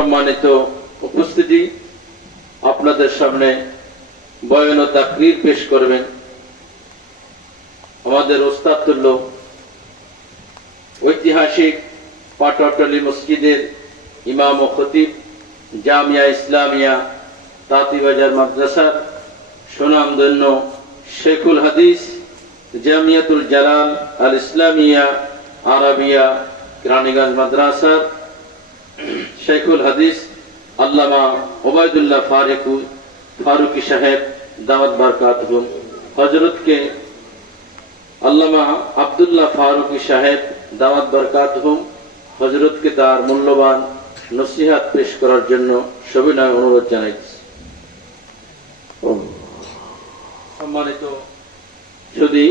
সম্মানিত উপস্থিতি, আপনাদের সামনে বয়ান ও তাকরীর পেশ করবেন আমাদের ওস্তাদতুল্য ঐতিহাসিক পাটুয়াটলী মসজিদের ইমাম ও খতিব, জামিয়া ইসলামিয়া তাঁতীবাজার মাদ্রাসার সুনামধন্য শেখুল হাদিস জামিয়াতুল জালাল আল ইসলামিয়া আরাবিয়া কেরানীগঞ্জ মাদ্রাসার শেখুল হাদিস আল্লামা ওবায়দুল্লাহ ফারুকি সাহেব দাওয়াত বারকাতুহুম, হযরতকে আল্লামা আব্দুল্লাহ ফারুকি সাহেব দাওয়াত বারকাতুহুম, হযরতকে তার মূল্যবান নসিহত পেশ করার জন্য সবিনয় অনুরোধ জানাইছি। সম্মানিত যদি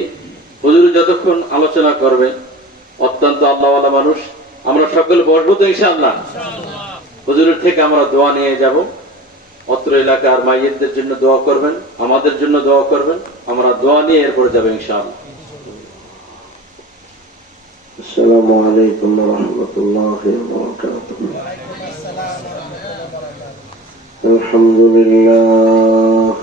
হুজুর যতক্ষণ আলোচনা করবেন, অত্যন্ত আল্লাহওয়ালা মানুষ, আমরা সকলে বসবো তো ইনশাআল্লাহ। হুজুরের থেকে আমরা দোয়া নিয়ে যাব। অত্র এলাকার মাইয়িতদের জন্য দোয়া করবেন, আমাদের জন্য দোয়া করবেন, আমরা দোয়া নিয়ে এরপরে যাবো ইনশাআল্লাহ। আসসালামু আলাইকুম ওয়া রাহমাতুল্লাহি ওয়া বারাকাতুহু। আলহামদুলিল্লাহ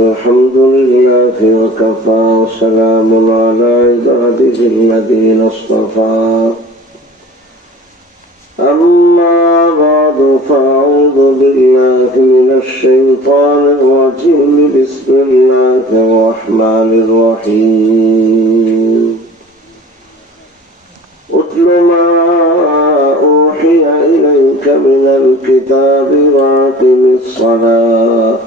আলহামদুলিল্লাহি ওয়া কাফা ওয়া সালামুন আলা ইবাদিহিল্লাযীনা ইসতাফা। أما بعد فأعوذ بالله من الشيطان الرجيم. بسم الله الرحمن الرحيم. اتل ما أوحي إليك من الكتاب وأقم الصلاة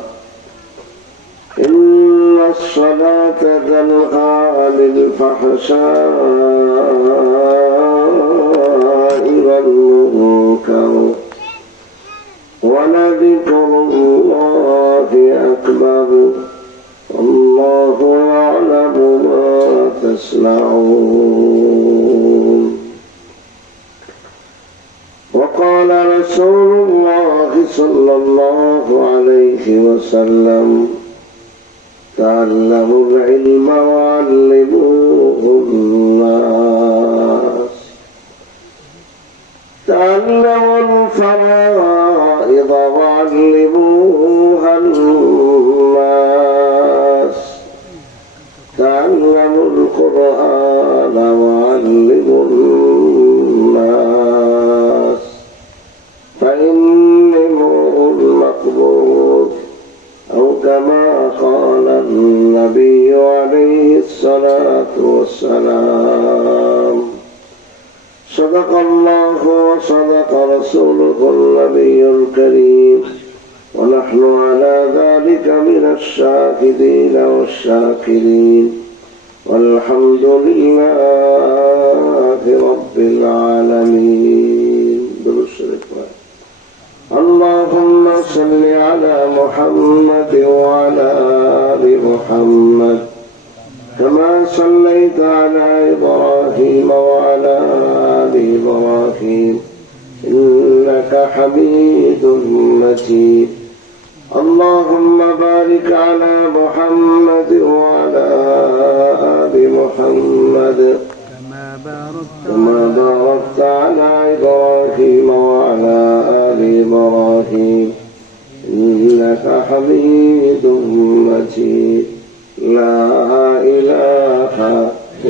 إن الصلاة تنهى عن الفحشاء والمنكر ولذكر الله أكبر والله يعلم ما تصنعون. وقال رسول الله صلى الله عليه وسلم تعلموا العلم وعلموه الناس. تعلموا الفرائض وعلموها الناس. تعلموا القرآن وعلموا الناس. فإني امرؤ مقبول أو كما قال النبي عليه الصلاة والسلام. صدق الله وصدق رسوله النبي الكريم ونحن على ذلك من الشاهدين والشاكرين والحمد لله رب العالمين. اللهم صل على محمد وعلى آل محمد كما صليت على إبراهيم وعلى آل إبراهيم إنك حميد مجيد. اللهم بارك على محمد وعلى آل محمد كما باركت على إبراهيم وعلى آل إبراهيم إنك حميد مجيد. لا إله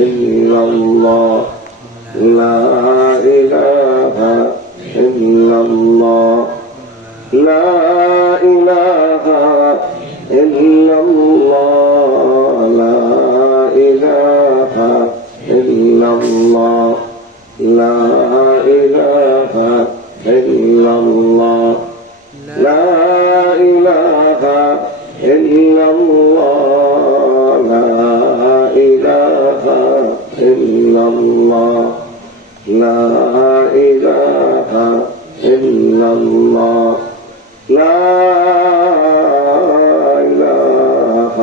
إلا الله لا إله إلا الله لا إله إلا الله لا إله إلا الله لا إله إلا الله لا إله إلا الله لا إله إلا الله لا إله إلا الله لا إله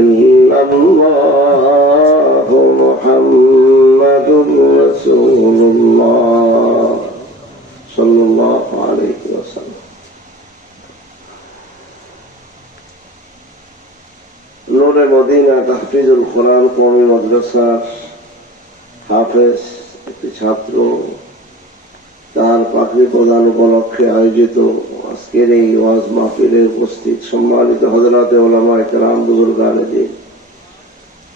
إلا الله محمد رسول الله صلى الله عليه وسلم. নূরে মদিনা তাহফিজুল কোরআন কওমি মাদ্রাসার হাফেজ একটি ছাত্র পাগড়ি প্রদান উপলক্ষে আয়োজিত আজকের এই ওয়াজ মাহফিলে উপস্থিত সম্মানিত হযরতে উলামায়ে কেরাম, বুজুর্গানে দ্বীন,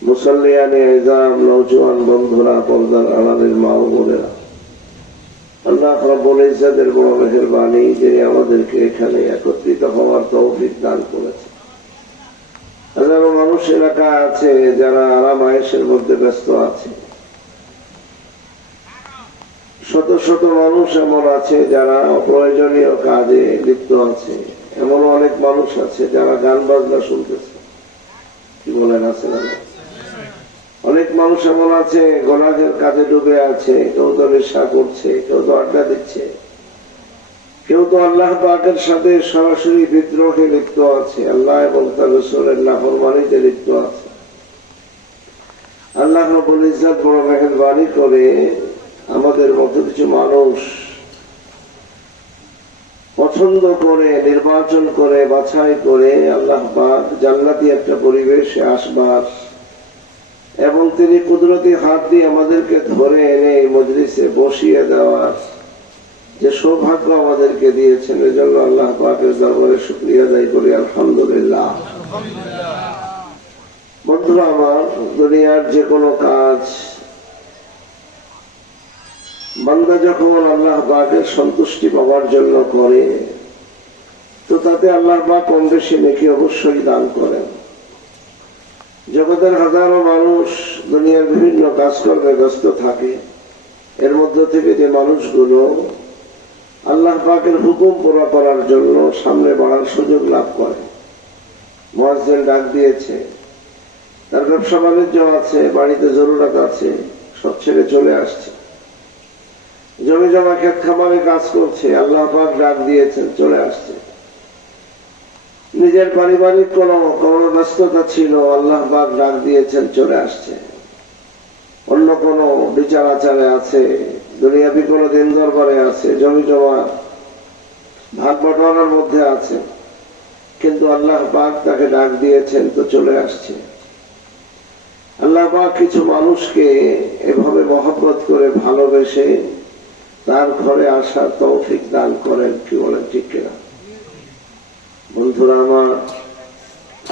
মুসাল্লিয়ানে ইজাম, নওজোয়ান বন্ধুরা, পর্দার আড়ালের মা ও বোনেরা, আল্লাহ রাব্বুল ইজ্জতের বড় মেহেরবানি, যিনি আমাদেরকে এখানে একত্রিত হওয়ার তৌফিক দান করেছেন। হাজারো মানুষ এলাকায় আছে যারা আরাম আয়েশের মধ্যে ব্যস্ত আছে, শত শত মানুষ এমন আছে যারা অপ্রয়োজনীয় কাজে লিপ্ত আছে, এমন অনেক মানুষ আছে যারা গান বাজনা শুনতেছে। কি বলেন, আছে না? অনেক মানুষ এমন আছে গোনাহের কাজে ডুবে আছে, কেউ তো নেশা করছে, কেউ তো আড্ডা দিচ্ছে, কেউ তো আল্লাহ পাকের সাথে সরাসরি বিদ্রোহে লিপ্ত আছে, আল্লাহ এবং তার রাসূলের নাফরমানিতে লিপ্ত আছে। আল্লাহ রাব্বুল ইজ্জত বড় মেহেরবানি করে আমাদের মতো কিছু মানুষ পছন্দ করে, নির্বাচন করে, বাছাই করে আল্লাহ পাক জান্নাতি একটা পরিবেশে আসবার এবং তিনি কুদরতি হাত দিয়ে আমাদেরকে ধরে এনে এই মজলিসে বসিয়ে দেওয়ার যে সৌভাগ্য আমাদেরকে দিয়েছেন, এজন্য আল্লাহ পাকের দরবারে শুকরিয়া আদায় করি, আলহামদুলিল্লাহ। বন্ধুরা আমার, দুনিয়ার যে কোনো কাজ বান্দা যখন আল্লাহ পাকের সন্তুষ্টি পাওয়ার জন্য করে, তো তাতে আল্লাহ পাক কম বেশি নেকি অবশ্যই দান করেন। জগতের হাজারো মানুষ দুনিয়ার বিভিন্ন কাজকর্মে ব্যস্ত থাকে, এর মধ্য থেকে যে মানুষগুলো আল্লাহ পাকের হুকুম পুরা করার জন্য সামনে বাড়ার সুযোগ লাভ করে, মুয়াজ্জিন ডাক দিয়েছে, তার ব্যবসা বাণিজ্য আছে, বাড়িতে জরুরত আছে, সব ছেড়ে চলে আসছে, জমি জমা ক্ষেত খামারে কাজ করছে, আল্লাহ পাক ডাক দিয়েছেন, চলে আসছে। নিজের পারিবারিক কোন ব্যস্ততা ছিল, আল্লাহ পাক ডাক দিয়েছেন, চলে আসছে। অন্য কোন বিচার আচারে আছে, দুনিয়াবি কোন দিন দরবারে আছে, জমি জমা ভাগ বটোয়ারার মধ্যে আছে, কিন্তু আল্লাহ পাক তাকে ডাক দিয়েছেন, তো চলে আসছে। আল্লাহ পাক কিছু মানুষকে এভাবে মহব্বত করে ভালোবেসে তার ঘরে আসার তৌফিক দান করেন। কি বলেন, ঠিক কিনা? বন্ধুরা আমার,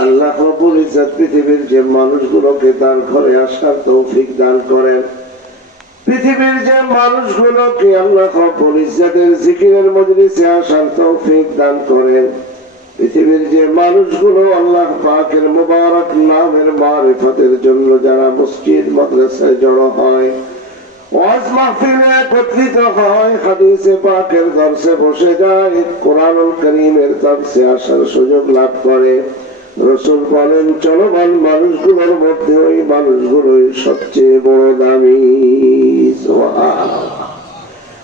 আল্লাহ রাব্বুল ইজ্জত পৃথিবীর যে মানুষগুলোকে তার ঘরে আসার তৌফিক দান করেন, পৃথিবীর যে মানুষগুলোকে আল্লাহ রাব্বুল ইজ্জতের জিকিরের মজলিসে আসার তৌফিক দান করেন, পৃথিবীর যে মানুষগুলো আল্লাহ পাকের মুবারক নামের মারিফতের জন্য যারা মসজিদ মাদ্রাসায় জড়ো হয়, ওয়াজ মাহফিলে একত্রিত হয়, হাদিসে পাকের দর্শে বসে যায়, কোরআনুল কারীমের দর্শে আসার সুযোগ লাভ করে, রাসূল বলেন চলমান মানুষগুলোর মধ্যে ওই মানুষগুলোই সবচেয়ে বড় দামি।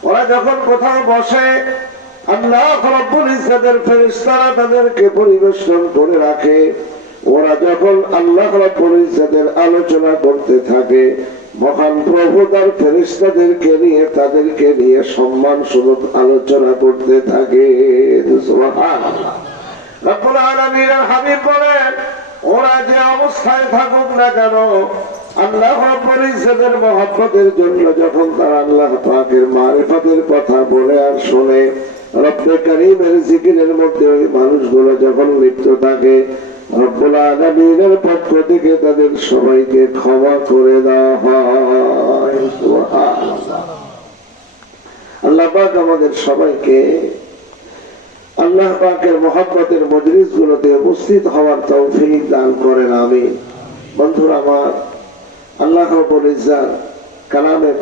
ওরা যখন কোথাও বসে, আল্লাহ রাব্বুল ইজ্জতের ফেরেশতারা তাদেরকে পরিবেশন করে রাখে। ওরা যখন আল্লাহ রাব্বুল ইজ্জতের আলোচনা করতে থাকে, মহান প্রভু তার ফেরেশতাদেরকে নিয়ে, তাদেরকে নিয়ে সম্মান স্বরূপ আলোচনা করতে থাকে। সুবহানাল্লাহ। রব্বুল আলামিনের হাবিব বলেন, ওরা যে অবস্থায় থাকুক না কেন, আল্লাহ রাব্বুল ইজ্জতের মহব্বতের জন্য যখন তারা আল্লাহ পাকের মারিফতের কথা বলে আর শোনে, রব্বে কারীমের জিকিরের মধ্যে ওই মানুষগুলো যখন লিপ্ত থাকে, রব্বুল আলামিনের পক্ষ থেকে তাদের সবাইকে ক্ষমা করে দেওয়া হয়। সুবহানাল্লাহ। আল্লাহ পাক আমাদের সবাইকে আল্লাহ পাকের মহব্বতের মজলিসগুলোতে উপস্থিত হওয়ার তৌফিক দান করেন, আমিন। বন্ধুরা আমার, আল্লাহ রাব্বুল ইজ্জত কালামে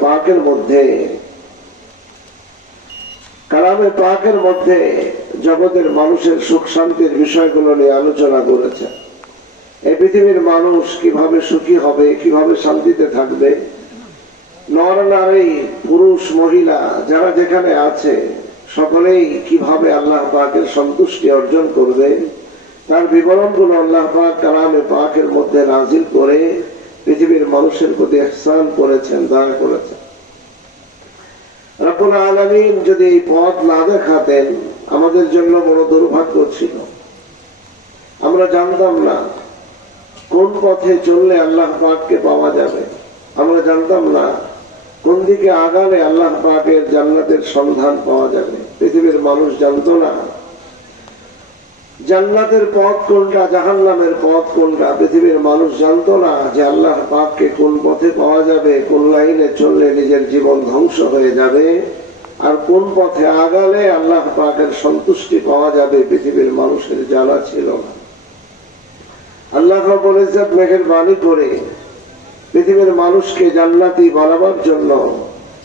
পাকের মধ্যে জগতের মানুষের সুখ শান্তির বিষয়গুলো নিয়ে আলোচনা করেছে। এই পৃথিবীর মানুষ কিভাবে সুখী হবে, কিভাবে শান্তিতে থাকবে, নর নারী পুরুষ মহিলা যারা যেখানে আছে সকলেই কিভাবে আল্লাহ পাকের সন্তুষ্টি অর্জন করবে, তার বিবরণগুলো আল্লাহ পাক কালামে পাকের মধ্যে নাজিল করে পৃথিবীর মানুষের প্রতি ইহসান করেছেন, দয়া করেছেন। রব্বুল আলামিন যদি এই পথ না দেখাতেন, আমাদের জন্য বড় দুর্ভাগ্য ছিল। আমরা জানতাম না কোন পথে চললে আল্লাহ পাককে পাওয়া যাবে, আমরা জানতাম না কোন দিকে আগালে আল্লাহ পাকের জান্নাতের সন্ধান পাওয়া যাবে। পৃথিবীর মানুষ জানতো না জান্নাতের পথ কোনটা, জাহান্নামের পথ কোনটা। পৃথিবীর মানুষ জানতো না যে আল্লাহ পাককে কোন পথে পাওয়া যাবে, কোন লাইনে চললে নিজের জীবন ধ্বংস হয়ে যাবে, আর কোন পথে আগালে আল্লাহ পাকের সন্তুষ্টি পাওয়া যাবে। পৃথিবীর মানুষের জানা ছিল না। আল্লাহ রাব্বুল ইজ্জত মেহেরবানি করে পৃথিবীর মানুষকে জান্নাতি বানাবার জন্য,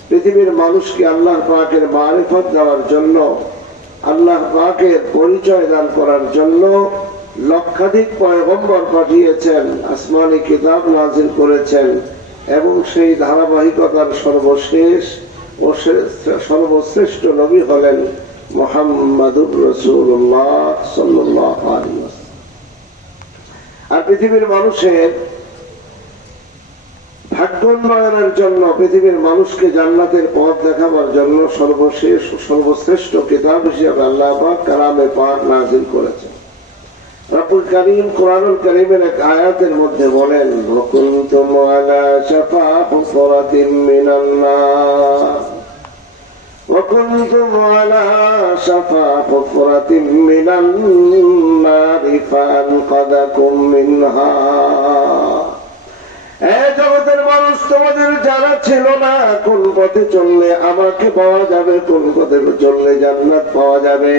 পৃথিবীর মানুষকে আল্লাহ পাকের মারিফত দেওয়ার জন্য, আল্লাহ পাকের পরিচয় দান করার জন্য লক্ষাধিক পয়গম্বর পাঠিয়েছেন, আসমানি কিতাব নাজিল করেছেন, এবং সেই ধারাবাহিকতার সর্বশেষ ও সর্বশ্রেষ্ঠ নবী হলেন মুহাম্মাদুর রাসূলুল্লাহ সাল্লাল্লাহু আলাইহি ওয়াসাল্লাম। আর পৃথিবীর মানুষের ভাগ্য উন্নয়নের জন্য, পৃথিবীর মানুষকে জান্নাতের পথ দেখাবার জন্য সর্বশেষ ও সর্বশ্রেষ্ঠ কিতাব হিসেবে আল্লাহ পাক কালামে পাক নাযিল করেছেন। রব্বুল কারীম কোরআনুল কারীমের এক আয়াতের মধ্যে বলেন, ওয়াকুনতুম আলা শাফা হুফরাতিন মিনান নার, ওয়াকুনতুম আলা শাফা হুফরাতিন মিনান নার ফাআনকাযাকুম মিনহা। জগতের মানুষ, তোমাদের জানা ছিল না কোন পথে চললে আমাকে পাওয়া যাবে, কোন পথে চললে জান্নাত পাওয়া যাবে,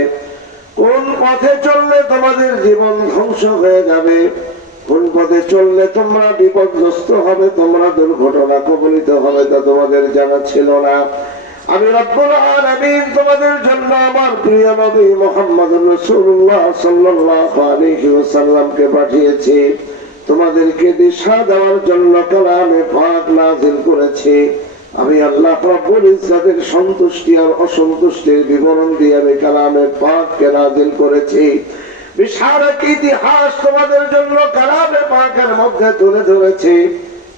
কোন পথে চললে তোমাদের জীবন ধ্বংস হয়ে যাবে, কোন পথে চললে তোমরা বিপদগ্রস্ত হবে, তোমরা দুর্ঘটনা কবলিত হবে, তা তোমাদের জানা ছিল না। আমি রব্বুল আলামিন তোমাদের জন্য আমার প্রিয় নবী মুহাম্মদুর রাসূলুল্লাহ সাল্লাল্লাহু আলাইহি ওয়াসাল্লামকে পাঠিয়েছি, তোমাদেরকে দিশা দেওয়ার জন্য কালামে পাক নাযিল করেছি। আমি আল্লাহ রাব্বুল ইজ্জতের সন্তুষ্টি আর অসন্তুষ্টির বিবরণ দিয়ে আমি কালামে পাককে নাযিল করেছি। বিশাল এক ইতিহাস তোমাদের জন্য কালামে পাকের মধ্যে তুলে ধরেছি।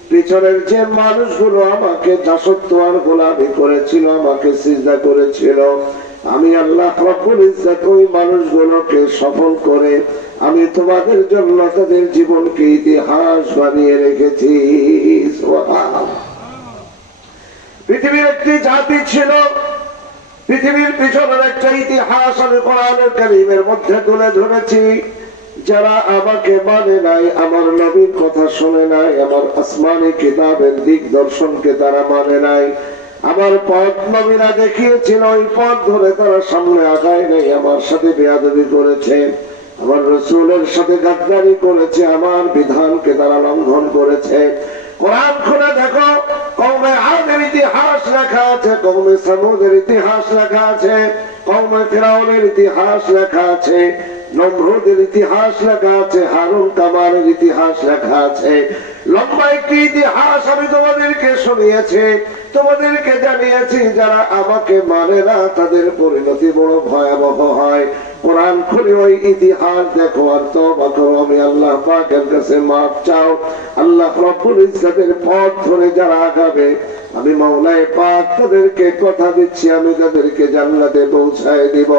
পিছনের যে মানুষগুলো আমাকে দাসত্ব আর গোলামি করেছিল, আমাকে সিজদা করেছিল, আমি আল্লাহ রাব্বুল ইজ্জত ওই মানুষগুলোকে সফল করে আমি তোমাদের জন্য তাদের জীবনকে ইতিহাস বানিয়ে রেখেছি। পৃথিবীর একটি জাতি ছিল, পৃথিবীর পিছনের একটা ইতিহাস আমি কোরআনুল কারীমের মধ্যে তুলে ধরেছি। যারা আমাকে মানে নাই, আমার নবীর কথা শুনে নাই, আমার আসমানি কিতাবের দিক দর্শনকে তারা মানে নাই, আমার পথ নবীরা দেখিয়েছিল, ওই পথ ধরে তারা সামনে আগায় নাই, আমার সাথে বেয়াদবি করেছে, আমার রাসূলের সাথে গাদ্দারি করেছে, আমার বিধানকে তারা লঙ্ঘন করেছে। কোরআন খুলে দেখো, কওমে আদের ইতিহাস লেখা আছে, কওমে সামুদের ইতিহাস লেখা আছে, কওমে ফিরাউনের ইতিহাস লেখা আছে, নমরুদের ইতিহাস লেখা আছে, হারুন কামারের ইতিহাস লেখা আছে। লম্বা একটি ইতিহাস আমি তোমাদেরকে শুনিয়েছি, তোমাদেরকে জানিয়েছি। যারা আমাকে মানে না তাদের পরিণতি বড় ভয়াবহ হয়। কোরআন খুলে ওই ইতিহাস দেখো আর তওবা করো, আমি আল্লাহ পাকের কাছে মাফ চাও। আল্লাহ রাব্বুল ইজ্জতের পথ ধরে যারা আগাবে, আমি মাওলায়ে পাক তাদেরকে কথা দিচ্ছি, আমি তাদেরকে জান্নাতে পৌঁছায় দিব।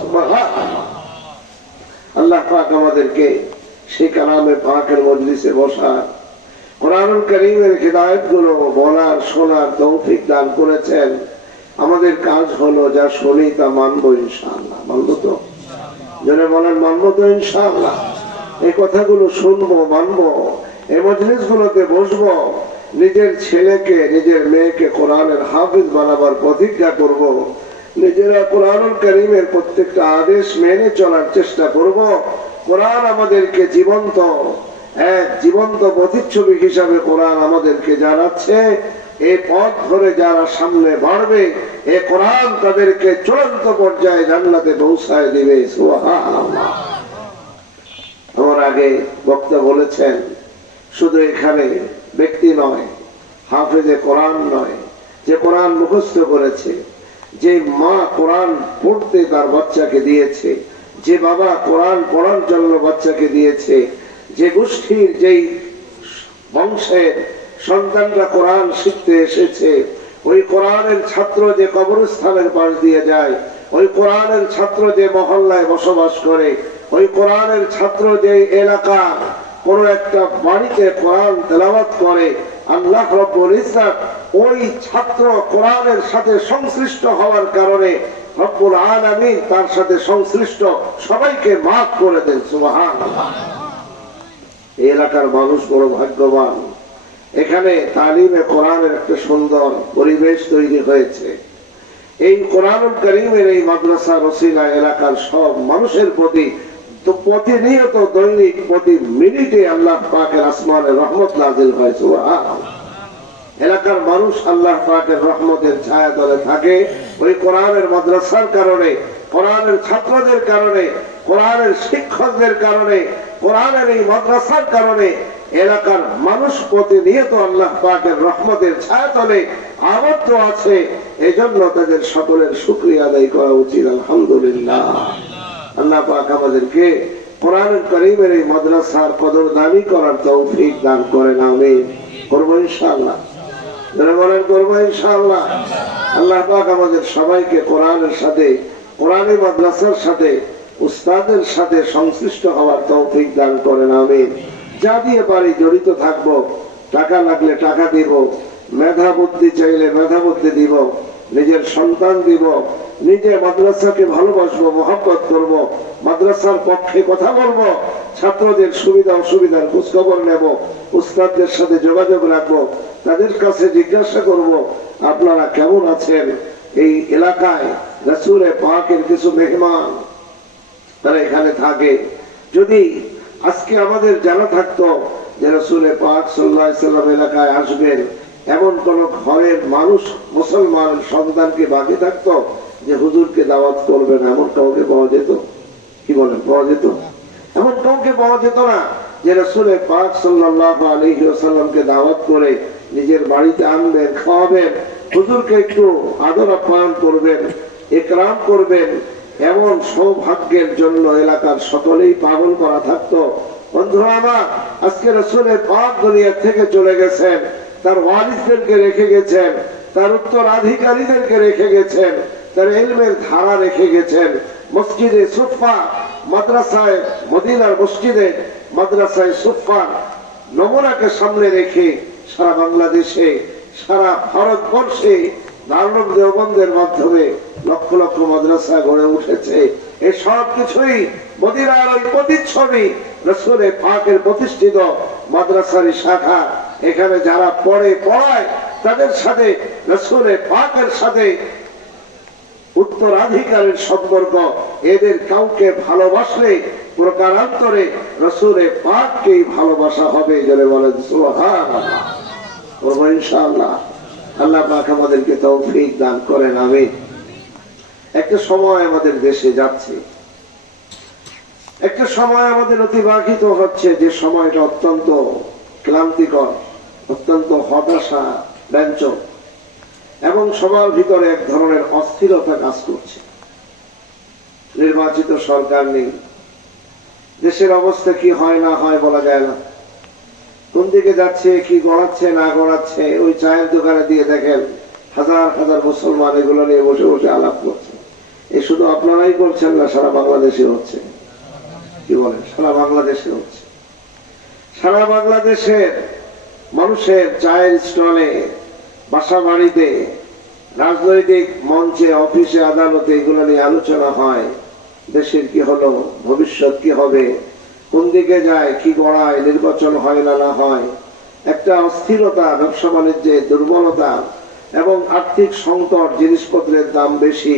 সুবহানাল্লাহ। আল্লাহ পাক আমাদেরকে সেই কালামে পাকের মজলিসে বসার, কোরআনুল কারীমের হিদায়াতগুলো বলার শোনার তৌফিক দান করেছেন। আমাদের কাজ হলো যা শুনি তা মানবো ইনশাআল্লাহ। মানবো তো? জনে বলেন মানবো তো ইনশাআল্লাহ। এই কথাগুলো শুনবো, মানবো, এই মজলিসগুলোতে বসবো, নিজের ছেলেকে নিজের মেয়েকে কোরআনের হাফিজ বানাবার প্রতিজ্ঞা করব, নিজেরা কোরআনুল কারীমের প্রত্যেকটা আদেশ মেনে চলার চেষ্টা করব। কোরআন আমাদেরকে জীবন্ত প্রতিচ্ছবি হিসাবে কোরআন আমাদেরকে জানাচ্ছে। এই পথ ধরে যারা সামনে বাড়বে, এই কোরআন তাদেরকে চূড়ান্ত পর্যায়ে জান্নাতে পৌঁছায় দিবে। সুবহানাল্লাহ। আমার আগে বক্তা বলেছেন, শুধু এখানে ব্যক্তি নয়, হাফেজে কোরআন নয়, যে কোরআন মুখস্থ করেছে, যে মা কোরআন পড়তে তার বাচ্চাকে দিয়েছে, যে বাবা কোরআন পড়ার জন্য বাচ্চাকে দিয়েছে, যে গোষ্ঠীর যেই বংশের সন্তানরা কোরআন শিখতে এসেছে, ওই কোরআনের ছাত্র যে কবরস্থানের পাশ দিয়ে যায়, ওই কোরআনের ছাত্র যে মহল্লায় বসবাস করে, ওই কোরআনের ছাত্র যে এলাকা কোন একটা বাড়িতে কোরআন তেলাওয়াত করে, আল্লাহ রাব্বুল ইজ্জত ওই ছাত্র কোরআনের সাথে সংশ্লিষ্ট হওয়ার কারণে রব্বুল আলামিন তার সাথে সংশ্লিষ্ট সবাইকে মাফ করে দেন। সুবহানাল্লাহ। এই এলাকার মানুষ বড় ভাগ্যবান। এখানে তালিমে কোরআনের একটা সুন্দর পরিবেশ তৈরি হয়েছে। এই কোরআনুল কারীমের এই মাদ্রাসা রসিলা এলাকার সব মানুষের প্রতি প্রতিনিয়ত দৈনিক প্রতি মিনিটে আল্লাহ পাকের আসমানের রহমত নাযিল হয়। সুবহানাল্লাহ। এলাকার মানুষ আল্লাহ পাকের রহমতের ছায়া তলে থাকে ওই কোরআনের মাদ্রাসার কারণে, কোরআনের ছাত্রদের কারণে, কোরআনের শিক্ষকদের কারণে, কোরআনের এই মাদ্রাসার কারণে এলাকার মানুষ প্রতিনিয়ত আল্লাহ পাকের রহমতের ছায়া তলে আবদ্ধ আছে। এজন্য তাদের সকলের শুকরিয়া আদায় করা উচিত। আলহামদুলিল্লাহ। আল্লাহ পাক আমাদেরকে কোরআনুল কারীমের এই মাদ্রাসার কদরদানি করার তৌফিক দান করেন। আমিন। করবো ইনশাআল্লাহ। বলেন করবো ইনশাআল্লাহ। আল্লাহ পাক আমাদের সবাইকে কোরআনের সাথে, কোরআনী মাদ্রাসার সাথে, উস্তাদের সাথে সংশ্লিষ্ট হওয়ার তৌফিক দান করেন। আমিন। যা দিয়ে পারি জড়িত থাকবো। টাকা লাগলে টাকা দিব, মেধা বুদ্ধি চাইলে মেধা বুদ্ধি দিব, নিজের সন্তান দিব, নিজে মাদ্রাসাকে ভালোবাসবো, মহব্বত করব, মাদ্রাসার পক্ষে কথা বলবো, ছাত্রদের সুবিধা অসুবিধার খোঁজখবর নেব, উস্তাদদের সাথে যোগাযোগ রাখবো, তাদের কাছে জিজ্ঞাসা করব আপনারা কেমন আছেন। এই এলাকায় রাসূলে পাকের কিছু মেহমান তারা এখানে থাকে। যদি আজকে আমাদের জানা থাকতো যে রাসূলে পাক সাল্লাল্লাহু আলাইহি সাল্লাম এলাকায় আসবেন, এমন কোন ঘরের মানুষ মুসলমান সন্তানকে বাকি থাকতো যে হুজুরকে দাওয়াত করবেন, এমন কাউকে পাওয়া যেত? কি বলেন, পাওয়া যেত? এমন কাউকে পাওয়া যেত না যে রাসূলে পাক সাল্লাল্লাহু আলাইহি ওয়াসাল্লামকে দাওয়াত করে নিজের বাড়িতে আনবেন, খাওয়াবেন, হুজুরকে একটু আদর আপ্যায়ন করবেন, ইকরাম করবেন। এমন সৌভাগ্যের জন্য এলাকার সকলেই পাগল করা থাকতো। বন্ধুরা আমার, আজকে রাসূলে পাক দুনিয়া থেকে চলে গেছেন, তার ওয়ারিসদেরকে রেখে গেছেন, তার উত্তরাধিকারীদেরকে রেখে গেছেন, তার ইলমের ধারা রেখে গেছেন। মসজিদে সুফা, মাদ্রাসায় মদিনার মসজিদে মাদ্রাসায় সুফার নমুনাকে সামনে রেখে সারা বাংলাদেশে, সারা ভারতবর্ষে দারুল দেওবন্দের মাধ্যমে লক্ষ লক্ষ মাদ্রাসা গড়ে উঠেছে। এই সব কিছুই মদিনার ওই প্রতিচ্ছবি, রাসূলে পাকের প্রতিষ্ঠিত মাদ্রাসার শাখা। এখানে যারা পড়ে পড়ায় তাদের সাথে রাসূলে পাকের সাথে উত্তরাধিকারের সম্পর্ক। এদের কাউকে ভালোবাসলে প্রকারান্তরে রাসূলে পাককেই ভালোবাসা হবে। যারা বলেন সুবহানাল্লাহ। বলবো ইনশাআল্লাহ। আল্লাহ পাক আমাদেরকে তৌফিক দান করেন। আমিন। একটা সময় আমাদের দেশে যাচ্ছে, একটা সময় আমাদের অতিবাহিত হচ্ছে, যে সময়টা অত্যন্ত ক্লান্তিকর, অত্যন্ত হতাশা ব্যঞ্জক, এবং সবার ভিতরে এক ধরনের অস্থিরতা কাজ করছে। নির্বাচিত সরকার নেই, দেশের অবস্থা কি হয় না হয় বলা যায় না, কোন দিকে যাচ্ছে, কি গড়াচ্ছে না গড়াচ্ছে। ওই চায়ের দোকানে দিয়ে দেখেন হাজার হাজার মুসলমান এগুলো নিয়ে বসে বসে আলাপ করছে। এই শুধু আপনারাই করছেন না, সারা বাংলাদেশে হচ্ছে। কি বলেন, সারা বাংলাদেশে হচ্ছে। সারা বাংলাদেশের মানুষের চায়ের স্টলে, বাসা বাড়িতে, রাজনৈতিক মঞ্চে, অফিসে, আদালতে এগুলো নিয়ে আলোচনা হয়। দেশের কি হলো, ভবিষ্যৎ কি হবে, কোন দিকে যায়, কি গড়ায়, নির্বাচন হয় না না হয়। একটা অস্থিরতা, ব্যবসা বাণিজ্যে দুর্বলতা এবং আর্থিক সংকট, জিনিসপত্রের দাম বেশি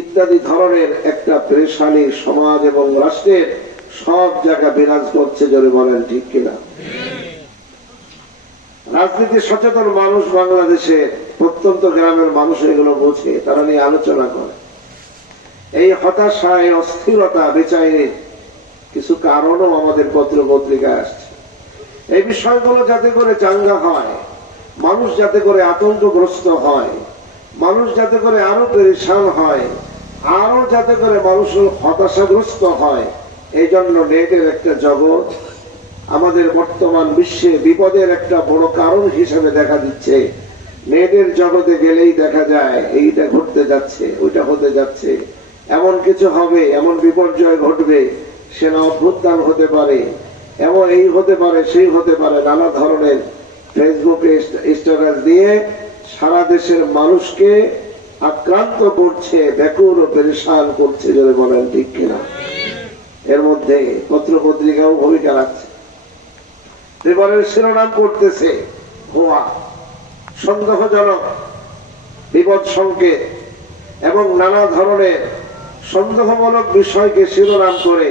ইত্যাদি ধরনের একটা পেরেশানি সমাজ এবং রাষ্ট্রের সব জায়গা বিরাজ করছে। জোরে বলেন ঠিক কিনা? রাজনীতি সচেতন মানুষ বাংলাদেশে, প্রত্যন্ত গ্রামের মানুষ এগুলো বোঝে, তারা নিয়ে আলোচনা করে। এই হতাশা, এই অস্থিরতা, বেচাইনির কিছু কারণও আমাদের পত্র পত্রিকায় আসছে। এই বিষয়গুলো যাতে করে চাঙ্গা হয়, মানুষ যাতে করে আতঙ্কগ্রস্ত হয়, মানুষ যাতে করে আরো পেরেশান হয়, আরো যাতে করে মানুষ হতাশাগ্রস্ত হয়, এই জন্য নেটের একটা জগৎ আমাদের বর্তমান বিশ্বে বিপদের একটা বড় কারণ হিসেবে দেখা দিচ্ছে। নেটের জগতে গেলেই দেখা যায় এইটা ঘটতে যাচ্ছে, ওইটা হতে যাচ্ছে, এমন কিছু হবে, এমন বিপর্যয় ঘটবে, সেনা অভ্যুত্থান হতে পারে, এমন এই হতে পারে, সেই হতে পারে, নানা ধরনের ফেসবুকে স্ট্যাটাস দিয়ে সারা দেশের মানুষকে আক্রান্ত করছে, ব্যাকুল ও পেরেশান করছে, যদি বলেন ঠিক কিনা। এর মধ্যে পত্র পত্রিকাও ভূমিকা রাখছে। এবারের শিরোনাম করতেছে ভুয়া, সন্দেহজনক, বিপদ সংকেত এবং নানা ধরনের সন্দেহমূলক বিষয়কে শিরোনাম করে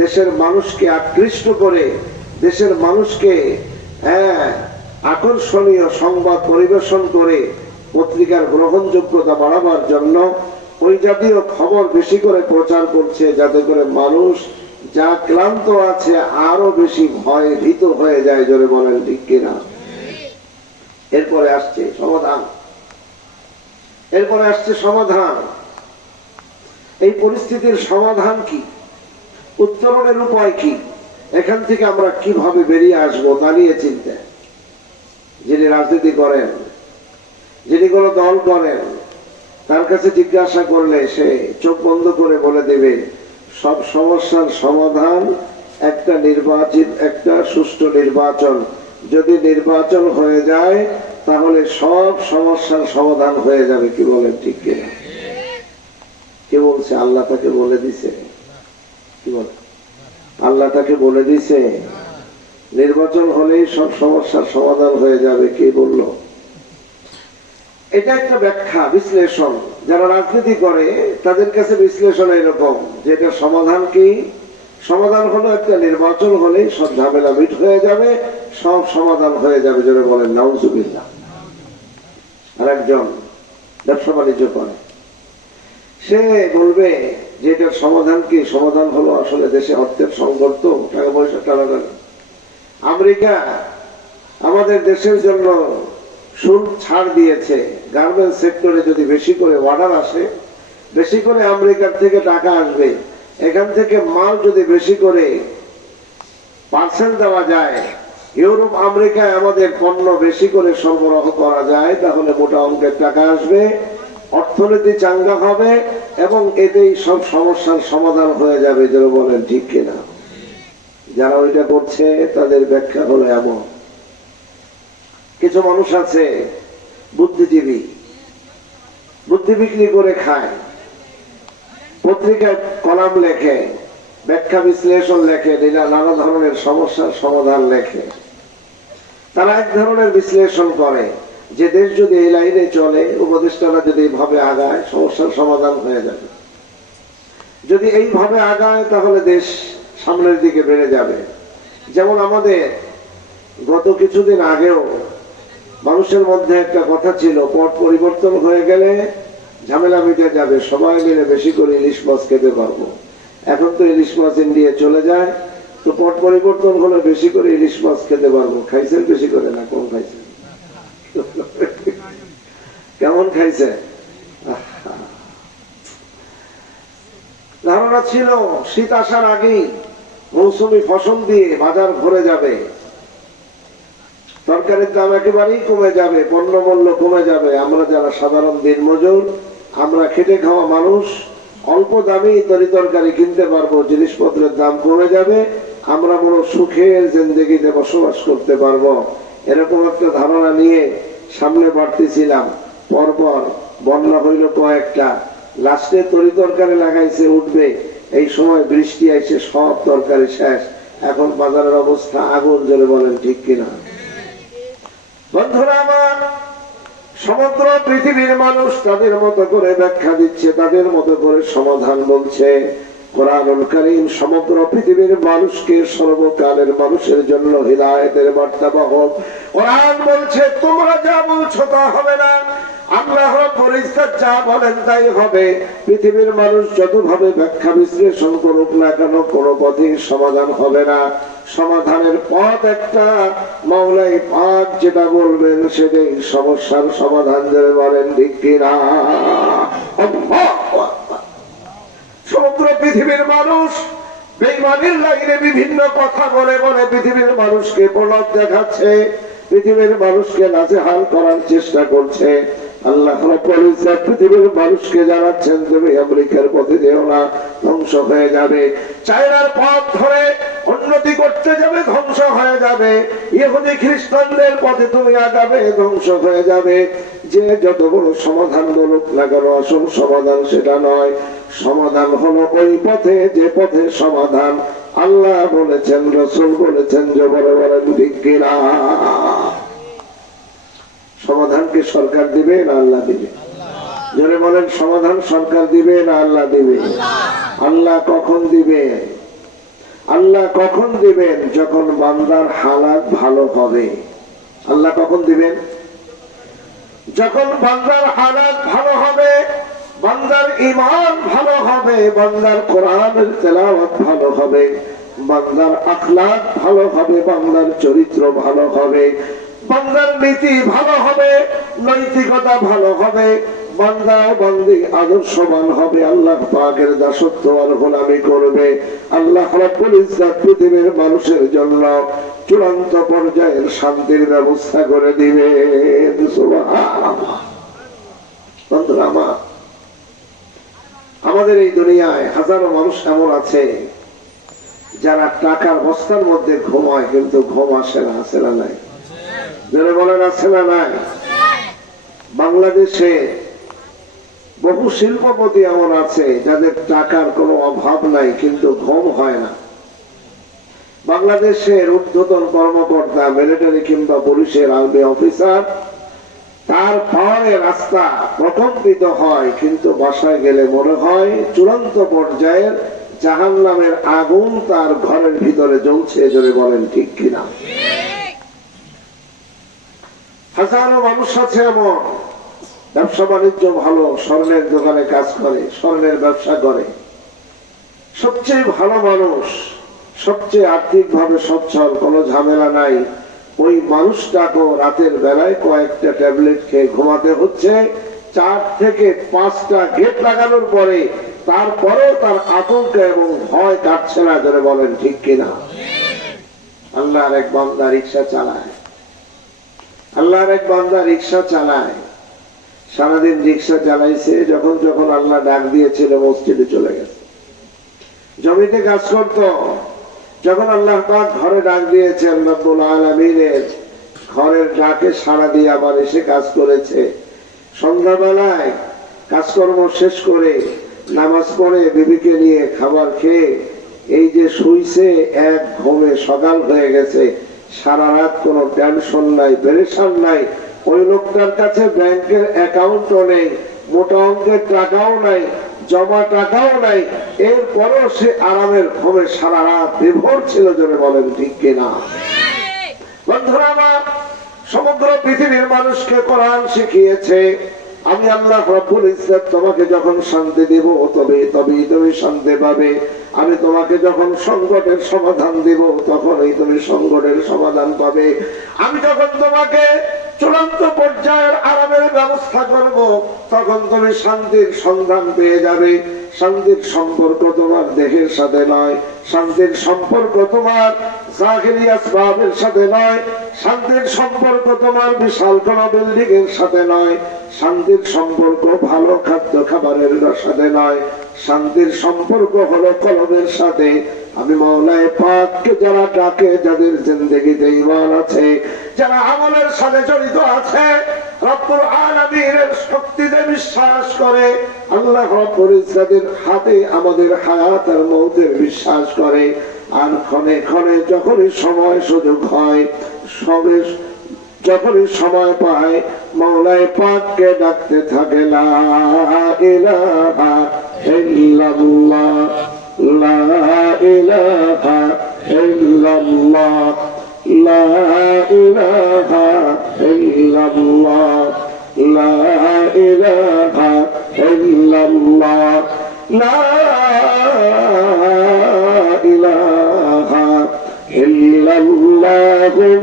দেশের মানুষকে আকৃষ্ট করে, দেশের মানুষকে আকর্ষণীয় সংবাদ পরিবেশন করে পত্রিকার গ্রহণযোগ্যতা বাড়াবার জন্য ওই জাতীয় খবর বেশি করে প্রচার করছে, যাতে করে মানুষ যা ক্লান্ত আছে আরো বেশি ভয় ভীত হয়ে যায়, জোরে বলেন ঠিক কিনা। এরপরে আসছে সমাধান, এরপরে আসছে সমাধান। এই পরিস্থিতির সমাধান কি, উত্তরণের উপায় কি, এখান থেকে আমরা কিভাবে বেরিয়ে আসবো তা নিয়ে চিন্তা। যিনি রাজনীতি করেন, যিনি কোনো দল করেন, তার কাছে জিজ্ঞাসা করলে সে চোখ বন্ধ করে বলে দেবে সব সমস্যার সমাধান একটা সুষ্ঠু নির্বাচন। যদি নির্বাচন হয়ে যায় তাহলে সব সমস্যার সমাধান হয়ে যাবে। কি বলেন ঠিক কিনা? কে বলছে? আল্লাহ তাকে বলে দিছে। কি বলে? আল্লাহ তাকে বলে দিছে নির্বাচন হলেই সব সমস্যার সমাধান হয়ে যাবে। কে বলল? এটা একটা ব্যাখ্যা, বিশ্লেষণ। যারা রাজনীতি করে তাদের কাছে বিশ্লেষণ এরকম যে এটা সমাধান কি? সমাধান হলো একটা নির্বাচন হলেই সব ঝামেলা মিট হয়ে যাবে, সব সমাধান হয়ে যাবে। যারা বলেন নাউজুবিল্লাহ। আর একজন ব্যবসা বাণিজ্য করে, সে বলবে যে এটার সমাধান কি? সমাধান হলো আসলে দেশে অর্থের সংকট, তো টাকা পয়সা টানাটানি। আমেরিকা আমাদের দেশের জন্য শুল্ক ছাড় দিয়েছে। গার্মেন্টস সেক্টরে যদি বেশি করে অর্ডার আসে, বেশি করে আমেরিকার থেকে টাকা আসবে, এখান থেকে মাল যদি বেশি করে পার্সেন্ট দেওয়া যায়, ইউরোপ আমেরিকায় আমাদের পণ্য বেশি করে সরবরাহ করা যায়, তাহলে মোটা অঙ্কের টাকা আসবে, অর্থনীতি চাঙ্গা হবে এবং এতেই সব সমস্যার সমাধান হয়ে যাবে। যারা বলেন ঠিক কিনা? যারা ওইটা করছে তাদের ব্যাখ্যা হলো এমন। কিছু মানুষ আছে বুদ্ধিজীবী, বুদ্ধি বিক্রি করে খায়, পত্রিকায় কলাম লেখে, ব্যাখ্যা বিশ্লেষণ লেখে, নানা ধরনের সমস্যার সমাধান লেখে। তারা এক ধরনের বিশ্লেষণ করে যে দেশ যদি এই লাইনে চলে, উপদেষ্টারা যদি এইভাবে আগায়, সমস্যার সমাধান হয়ে যাবে। যদি এইভাবে আগায় তাহলে দেশ সামনের দিকে বেড়ে যাবে। যেমন আমাদের গত কিছুদিন আগেও মানুষের মধ্যে একটা কথা ছিল, পট পরিবর্তন হয়ে গেলে ঝামেলা মিটে যাবে, সবাই মিলে বেশি করে ইলিশ মাছ খেতে পারবো। এখন তো ইলিশ মাছ ইন্ডিয়া চলে যায়, তো পট পরিবর্তন হলে বেশি করে ইলিশ মাছ খেতে পারবো। খাইছেন বেশি করে না কম খাইছেন? কেমন খাইছে? ধারণা ছিল শীত আসার আগেই মৌসুমি ফসল দিয়ে বাজার ভরে যাবে, তরকারির দাম একেবারেই কমে যাবে, পণ্য মূল্য কমে যাবে। আমরা যারা সাধারণ দিনমজুর, আমরা খেটে খাওয়া মানুষ, অল্প দামেই তরকারি কিনতে পারবো, জিনিসপত্রের দাম কমে যাবে, আমরা বড় সুখের জিন্দেগিতে বসবাস করতে পারবো। এরকম একটা ধারণা নিয়ে সামনে বাড়তেছিলাম। পরপর বন্যা হইল কয়েকটা, লাস্টে তরকারি লাগাইছে উঠবে, এই সময় বৃষ্টি আইছে, সব তরকারি শেষ। এখন বাজারের অবস্থা আগুন। জোরে বলেন ঠিক কিনা? বন্ধুরা আমার, সমগ্র পৃথিবীর মানুষ তাদের মতো করে ব্যাখ্যা দিচ্ছে, তাদের মতো করে সমাধান বলছে। কোরআনুল কারীম সমগ্র পৃথিবীর মানুষকে, সর্বকালের মানুষের জন্য হিদায়াতের বার্তা বহন। কোরআন বলছে তোমরা যা বলছো তা হবে না, আল্লাহ রাব্বুল ইজ্জত যা বলেন তাই হবে। পৃথিবীর মানুষ যতভাবে ব্যাখ্যা বিশ্লেষণ করুক না কেন, কোনো পথেই সমাধান হবে না। সমাধানের পথ একটা, মাওলাই পাক যেটা বলবেন সেটাই সমস্যার সমাধান। যারা বলেন ঠিক কিনা? সমগ্র পৃথিবীর মানুষ বেঈমানির লাইনে বিভিন্ন কথা বলে বলে পৃথিবীর মানুষকে প্রলোভ দেখাচ্ছে, পৃথিবীর মানুষকে নাজেহাল করার চেষ্টা করছে। আল্লাহ রাব্বুল ইজ্জত পৃথিবীর মানুষকে জানাচ্ছেন তুমি আমেরিকার পথে যেও না, ধ্বংস হয়ে যাবে। চায়নার পথ ধরে উন্নতি করতে যাবে, ধ্বংস হয়ে যাবে। ইহুদি খ্রিস্টানদের পথে তুমি আগাবে, ধ্বংস হয়ে যাবে। যে যত বড় সমাধান বলুক না কেন, আসল সমাধান সেটা নয়। সমাধান হলো ওই পথে যে পথে সমাধান আল্লাহ বলেছেন, রাসূল বলেছেন। যে বড় বলেন ঠিক কিনা? সমাধানকে সরকার দিবে না আল্লাহ দিবে? যারা বলেন সমাধান সরকার দিবে না আল্লাহ দিবে? আল্লাহ কখন দিবে? আল্লাহ কখন দিবেন? যখন বান্দার হালাত ভালো হবে। আল্লাহ কখন দিবেন? যখন বান্দার হালাত ভালো হবে, বান্দার ঈমান ভালো হবে, বান্দার কোরআনের তেলাওয়াত ভালো হবে, বান্দার আখলাক ভালো হবে, বান্দার চরিত্র ভালো হবে, বান্দার নীতি ভালো হবে, নৈতিকতা ভালো হবে, বান্দা বান্দি আদর্শবান হবে, আল্লাহ পাকের দাসত্ব আর গোলামি করবে। আল্লাহ রাব্বুল ইজ্জত পৃথিবীর মানুষের জন্য চূড়ান্ত পর্যায়ের শান্তির ব্যবস্থা করে দিবেন। সুবহানাল্লাহ। বন্ধুরা আমার, আমাদের এই দুনিয়ায় হাজারো মানুষ এমন আছে যারা টাকার বস্তার মধ্যে ঘুমায়, কিন্তু ঘুম আসে না। আছে না নাই? যারা বলেন আছে না নাই? বাংলাদেশে বহু শিল্পপতি এমন আছে যাদের টাকার কোনো অভাব নাই, কিন্তু ঘুম হয় না। বাংলাদেশের ঊর্ধ্বতন কর্মকর্তা, মিলিটারি কিংবা পুলিশের আর্মি অফিসার, তার পাওয়ারে রাস্তা প্রকম্পিত হয়, কিন্তু বাসায় গেলে মনে হয় চূড়ান্ত পর্যায়ের জাহান্নামের আগুন তার ঘরের ভিতরে জ্বলছে। জোরে বলেন ঠিক কিনা? হাজারো মানুষ আছে এমন, ব্যবসা বাণিজ্য ভালো, স্বর্ণের দোকানে কাজ করে, স্বর্ণের ব্যবসা করে, সবচেয়ে ভালো মানুষ, সবচেয়ে আর্থিক ভাবে সচ্ছল, কোনো ঝামেলা নাই। ওই মানুষটাকে রাতের বেলায় কয়েকটা ট্যাবলেট খেয়ে ঘুমাতে হচ্ছে। 4 থেকে 5টা গেট লাগানোর পরে তারপরেও তার আতঙ্ক এবং ভয় কাটছে না। ধরে বলেন ঠিক কিনা? আল্লাহর এক বান্দা রিক্সা চালায়, আল্লাহর এক বান্দা রিক্সা চালায়, সারাদিন রিক্সা চালাইছে। যখন যখন আল্লাহ ডাক দিয়েছিল মসজিদে চলে গেছে, জমিতে কাজ করত। যখন আল্লাহ পাক ঘরে ডাক দিয়েছেন, রব্বুল আলামিনের ঘরের ডাকে সাড়া দিয়ে আবার এসে কাজ করেছে। সন্ধ্যাবেলায় কাজকর্ম শেষ করে নামাজ পড়ে বিবিকে নিয়ে খাবার খেয়ে এই যে শুইছে, এক ঘুমে সকাল হয়ে গেছে। সারা রাত কোনো টেনশন নাই, পেরেশান নাই। ওই লোকটার কাছে ব্যাংকের অ্যাকাউন্টও নেই, মোটা অঙ্কের টাকাও নাই, জমা টাকাও নাই, এরপরও সে আরামের ঘুমে সারা রাত বিভোর ছিল। জোরে বলেন ঠিক কিনা? বন্ধুরা আমার, সমগ্র পৃথিবীর মানুষকে কোরআন শিখিয়েছে, আমি আল্লাহ রাব্বুল ইজ্জত তোমাকে যখন শান্তি দেব তবেই তুমি শান্তি পাবে। আমি তোমাকে যখন সংকটের সমাধান দেব তখনই তুমি সংকটের সমাধান পাবে। আমি যখন তোমাকে চূড়ান্ত পর্যায়ের আরামের ব্যবস্থা করব তখন তুমি শান্তির সন্ধান পেয়ে যাবে। শান্তির সম্পর্ক তোমার দেহের সাথে নয়, শান্তির সম্পর্ক তোমার জাহিরি আসবাবের সাথে নয়, শান্তির সম্পর্ক তোমার বিশাল কোন বিল্ডিং এর সাথে নয়, শান্তির সম্পর্ক ভালো খাদ্য খাবারের সাথে নয়, শান্তির সম্পর্ক হলো কলমের সাথে। আমি মাওলায়ে পাককে যারা ডাকে, যাদের জিন্দেগিতে ঈমান আছে, যারা আমলের সাথে জড়িত আছে, রব্বুল আলামিনের শক্তিতে বিশ্বাস করে, আল্লাহ রব্বুল ইজ্জতের হাতে আমাদের হায়াত আর মওতের বিশ্বাস করে, আর ক্ষণে ক্ষণে যখনই সময় সুযোগ হয়, যখনই সময় পায়, মাওলায়ে পাককে ডাকতে থাকে, লা ইলাহা ইল্লাল্লাহ, লা ইলাহা ইল্লাল্লাহ, লা ইলাহা ইল্লাল্লাহ, লা ইলাহা ইল্লাল্লাহ, লা ইলাহা ইল্লাল্লাহ,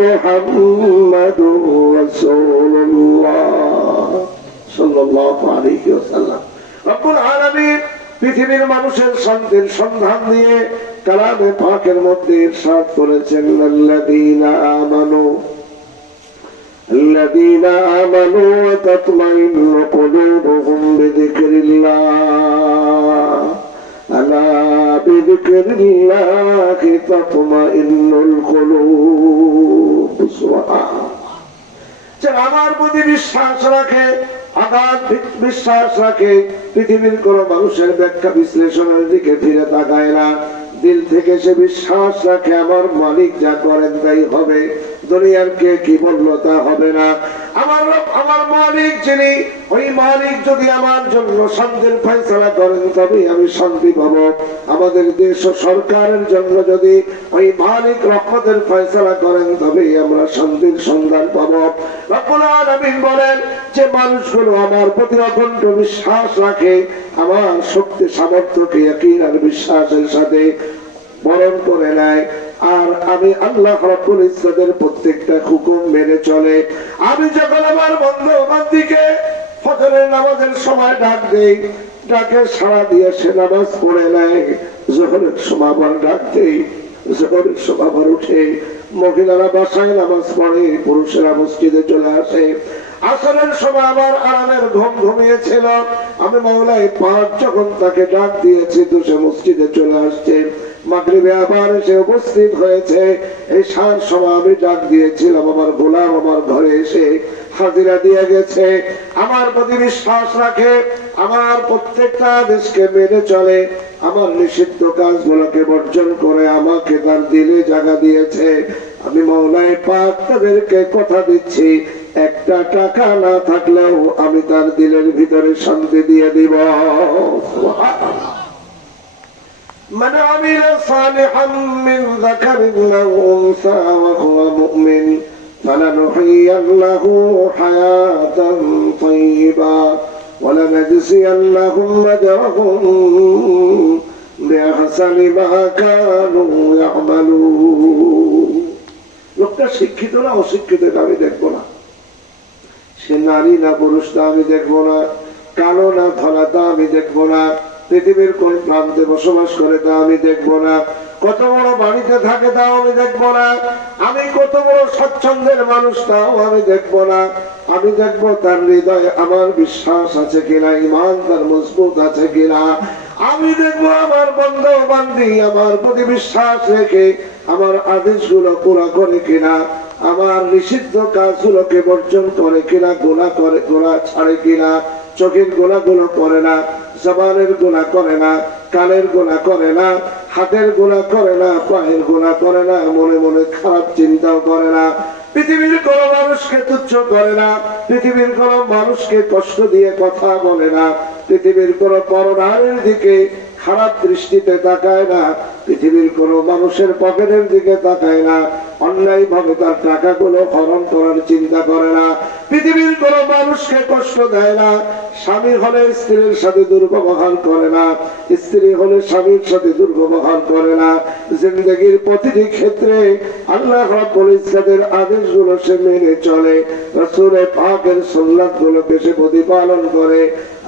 মুহাম্মাদুর রাসূলুল্লাহ সাল্লাল্লাহু আলাইহি ওয়াসাল্লাম। রব্বুল আলামিন পৃথিবীর মানুষের শান্তির সন্ধান দিয়ে কালামে পাকের মধ্যে ইরশাদ করেছেন, আল্লাযীনা আমানু ওয়া তাতমাইন্নু কুলুবুহুম বিযিকরিল্লাহ, আলা বিযিকরিল্লাহি তাতমাইন্নুল কুলুব। সুবহানাল্লাহ। যারা আমার প্রতি বিশ্বাস রাখে, অগাধ বিশ্বাস রাখে, পৃথিবীর কোন মানুষের ব্যাখ্যা বিশ্লেষণের দিকে ফিরে তাকায় না, দিল থেকে সে বিশ্বাস রাখে আমার মালিক যা করেন তাই হবে, দুনিয়ার কে কি বললো তা হবে না। আমার মালিক যিনি, ওই মালিক যদি আমার জন্য শান্তির ফয়সালা করেন তবে আমি শান্তি পাবো। আমাদের দেশ ও সরকারের জন্য যদি ওই মালিক রহমতের ফয়সালা করেন তবে আমরা শান্তির সন্ধান পাবো। রব্বুল আলামিন বলেন যে মানুষগুলো আমার প্রতি অখণ্ড বিশ্বাস রাখে, আমার শক্তি সামর্থ্যকে ইয়াকিন আর বিশ্বাসের সাথে বরণ করে নেয়, আর আমি আল্লাহ রাব্বুল ইজ্জতের প্রত্যেকটা হুকুম মেনে চলে। আমি যখন আমার বন্ধু বান্ধবীকে ফজরের নামাজের সময় ডাক দেই, ডাকে সাড়া দিয়ে সে নামাজ পড়ে নেয়, যোহরের সময় আবার ডাক দেই, যোহরের সময় আবার উঠে, মহিলারা বাসায় নামাজ পড়ে, পুরুষেরা মসজিদে চলে আসে। আসরের সময় আবার আরামের ঘুম ঘুমিয়েছিল, আমি মাওলাই পাক যখন তাকে ডাক দিয়েছি তো সে মসজিদে চলে আসছে। মাগরিবে আবার এসে উপস্থিত হয়েছে। এই সার সময় আমি ডাক দিয়েছিলাম, আমার গোলাম আমার ঘরে এসে হাজিরা দিয়ে গেছে। আমার প্রতি বিশ্বাস রাখে, আমার প্রত্যেকটা আদেশকে মেনে চলে, আমার নিষিদ্ধ কাজগুলোকে বর্জন করে আমাকে তার দিলে জায়গা দিয়েছে। আমি মাওলাই পাক তাদেরকে কথা দিচ্ছি, একটা টাকা না থাকলেও আমি তার দিলের ভিতরে শান্তি দিয়ে দিব। من عمل صالحا من ذكر أو أنثى وهو مؤمن فلنحيينه حياة طيبة ولنجزينهم أجرهم بأحسن ما كانوا يعملون. লোকটা শিক্ষিত না অশিক্ষিত আমি দেখবো না, সে নারী না পুরুষ তা আমি দেখবো না, কালো না ধলা তা আমি দেখবো না, পৃথিবীর কোন প্রান্তে বসবাস করে তা আমি দেখবো না, কত বড় বাড়িতে থাকে তাও আমি দেখবো না, আমি কত বড় স্বচ্ছন্দের মানুষ তাও আমি দেখবো না। আমি দেখবো তার হৃদয়ে আমার বিশ্বাস আছে কিনা, ঈমান তার মজবুত আছে কিনা। আমি দেখবো আমার বন্ধু বান্ধবী আমার প্রতি বিশ্বাস রেখে আমার আদেশগুলো পুরা করে কিনা, আমার নিষিদ্ধ কাজগুলোকে বর্জন করে কিনা, গুনাহ করে, গুনাহ ছাড়ে কিনা, চোখের গুনাহগুলো করে না, জবানের গুনাহ করে না, কানের গুনাহ করে না, হাতের গুনাহ করে না, পায়ের গুনাহ করে না, মনে মনে খারাপ চিন্তাও করে না, পৃথিবীর কোন মানুষকে তুচ্ছ করে না, পৃথিবীর কোন মানুষকে কষ্ট দিয়ে কথা বলে না, পৃথিবীর কোন পরনারীর দিকে খারাপ দৃষ্টিতে তাকায় না, পৃথিবীর কোন মানুষের পকেটের দিকে তাকায় না, অন্যায় ভাবে তার টাকাগুলো হরণ করার চিন্তা করে না, পৃথিবীর কোন মানুষকে কষ্ট দেয় না, স্বামী হলে স্ত্রীর সাথে দুর্ব্যবহার করে না, স্ত্রী হলে স্বামীর সাথে দুর্ব্যবহার করে না। জিন্দেগীর প্রতিটি ক্ষেত্রে আল্লাহ রাব্বুল ইজ্জতের আদেশগুলো সে মেনে চলে, রাসূল পাকের সুন্নাতগুলোকে সে প্রতিপালন করে।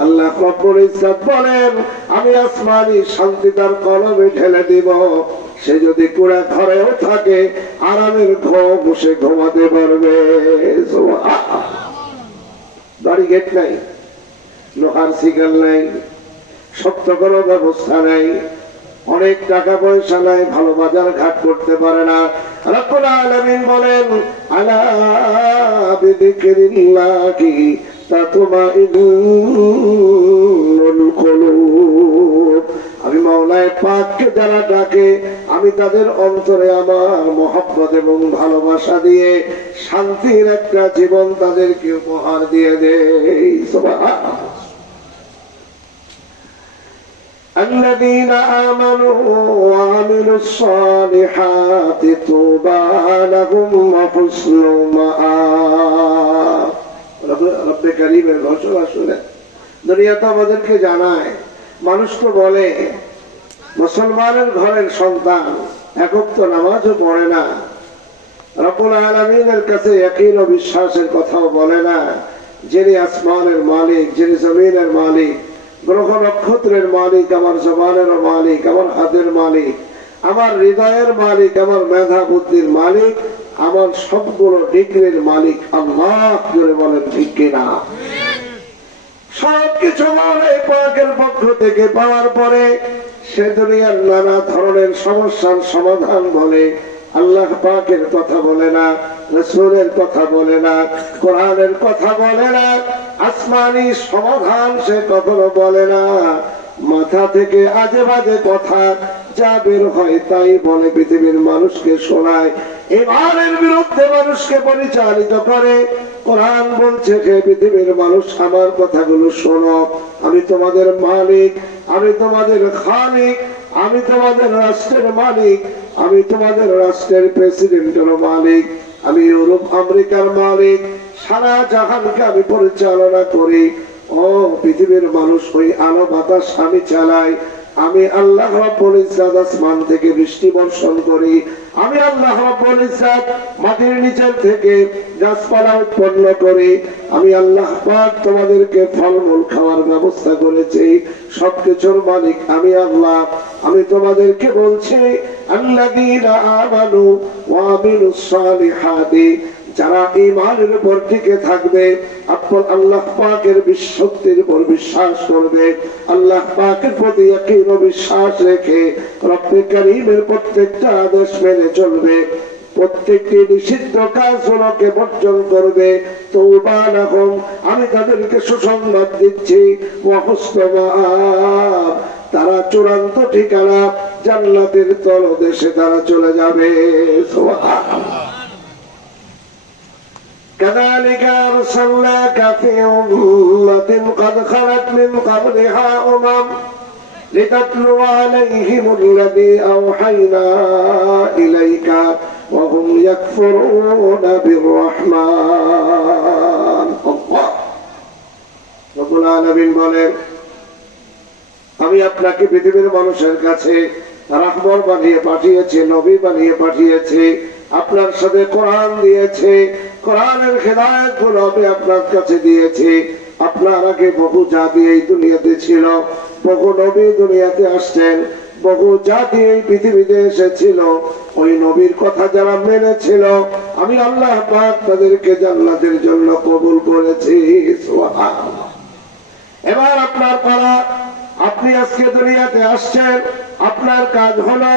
আল্লাহ রাব্বুল ইজ্জত বলেন, আমি আসমানি শান্তি তার কলবে ঢেলে দিব, সে যদি পুরা ঘরেও থাকে আরামের ঘুম সে ঘুমাতে পারবে। বাড়ি গেট নাই, লোহার সিগন্যাল নাই, শক্ত কোনো ব্যবস্থা নাই, অনেক টাকা পয়সা নাই, ভালো বাজার ঘাট করতে পারে না। রব্বুল আলামিন বলেন, আলা বিযিকরিল্লাহি তাতমাইন্নুল কুলুব। আমি মাওলাই পাককে যারা ডাকে আমি তাদের অন্তরে আমার মহব্বত এবং ভালোবাসা দিয়ে শান্তির একটা জীবন তাদেরকে উপহার দিয়ে দেই। সুবহানাল্লাহ। الذين آمنوا وعملوا الصالحات طوبى لهم وحسن مآب। রব্বে কারীমের ঘোষণা শুনে দুনিয়া তো আমাদেরকে জানায়, মানুষ তো বলে মুসলমানের ঘরের সন্তান, একক তো নামাজও পড়ে না, রব্বুল আলামিনের কাছে ইয়াকিন ও বিশ্বাসের কথাও বলে না, যিনি আসমানের মালিক, যিনি জমিনের মালিক, গ্রহ নক্ষত্রের মালিক, আমার জবানেরও মালিক, আমার হাতের মালিক, আমার হৃদয়ের মালিক, আমার মেধা বুদ্ধির মালিক, আমার সবগুলো ডিগ্রির মালিক আল্লাহ। জোরে বলেন ঠিক কিনা? সবকিছু মাওলাই পাকের পক্ষ থেকে পাওয়ার পরে সে দুনিয়ার নানা ধরনের সমস্যার সমাধান বলে আল্লাহ পাকের কথা বলে না, রাসূলের কথা বলে না, কোরআনের কথা বলে না, আসমানি সমাধান সে কখনো বলে না। মাথা থেকে আজে বাজে কথা যা বের হয় তাই বলে, পৃথিবীর মানুষকে শোনায়, ইমানের বিরুদ্ধে মানুষকে পরিচালিত করে। কোরআন বলছে, হে পৃথিবীর মানুষ, আমার কথাগুলো শোনো। আমি তোমাদের মালিক, আমি তোমাদের খালিক, আমি তোমাদের রাষ্ট্রের মালিক, আমি তোমাদের রাষ্ট্রের প্রেসিডেন্টের মালিক, আমি ইউরোপ আমেরিকার মালিক, সারা জাহানকে আমি পরিচালনা করি। ও পৃথিবীর মানুষ, ওই আলো বাতাস আমি চালাই। আমি আল্লাহ রাব্বুল ইজ্জাত আসমান থেকে বৃষ্টি বর্ষণ করি। আমি আল্লাহ রাব্বুল ইজ্জাত মাটির নিচের থেকে গাছপালা উৎপন্ন করি। আমি আল্লাহ পাক তোমাদেরকে ফলমূল খাওয়ার ব্যবস্থা করেছি। সবকিছুর মালিক আমি আল্লাহ। আমি তোমাদেরকে বলছি, আল্লাযীনা আমানু ওয়া আমিলুস সালিহাতি, যারা ঈমানের উপর টিকে থাকবে, আপন আল্লাহ পাকের শক্তির উপর বিশ্বাস করবে, আল্লাহ পাকের প্রতি ইয়াকিন ও বিশ্বাস রেখে রব্বে কারীমের প্রত্যেকটা আদেশ মেনে চলবে, প্রত্যেকটি নিষিদ্ধ কাজগুলোকে বর্জন করবে, তওবা লাহুম, আমি তাদেরকে সুসংবাদ দিচ্ছি, ওয়া হুসনু মাআব, তারা চূড়ান্ত ঠিকানা জান্নাতের তলদেশে তারা চলে যাবে। সুবহানাল্লাহ। كذلك أرسلناك في أمة قد خلت من قبلها لتتلو عليهم الذي أوحينا إليك وهم يكفرون بالرحمن। الله رب العالمين বলেন, আমি আপনাকে পৃথিবীর মানুষের কাছে রাহবর বানিয়ে পাঠিয়েছি, নবী বানিয়ে পাঠিয়েছি, আপনার সাথে কোরআন দিয়েছে, কোরআনের হেদায়েত গুলো আমি আপনার কাছে দিয়েছি। আপনার আগে বহু জাতি এই দুনিয়াতে ছিল, বহু নবী দুনিয়াতে আসছেন, বহু জাতি এই পৃথিবীতে এসেছিল। ওই নবীর কথা যারা মেনেছিল, আমি আল্লাহ পাক তাদেরকে জান্নাতের জন্য কবুল করেছি। সুবহানাল্লাহ। এবার আপনার পালা, আপনি আজকে দুনিয়াতে আসছেন, আপনার কাজ হলো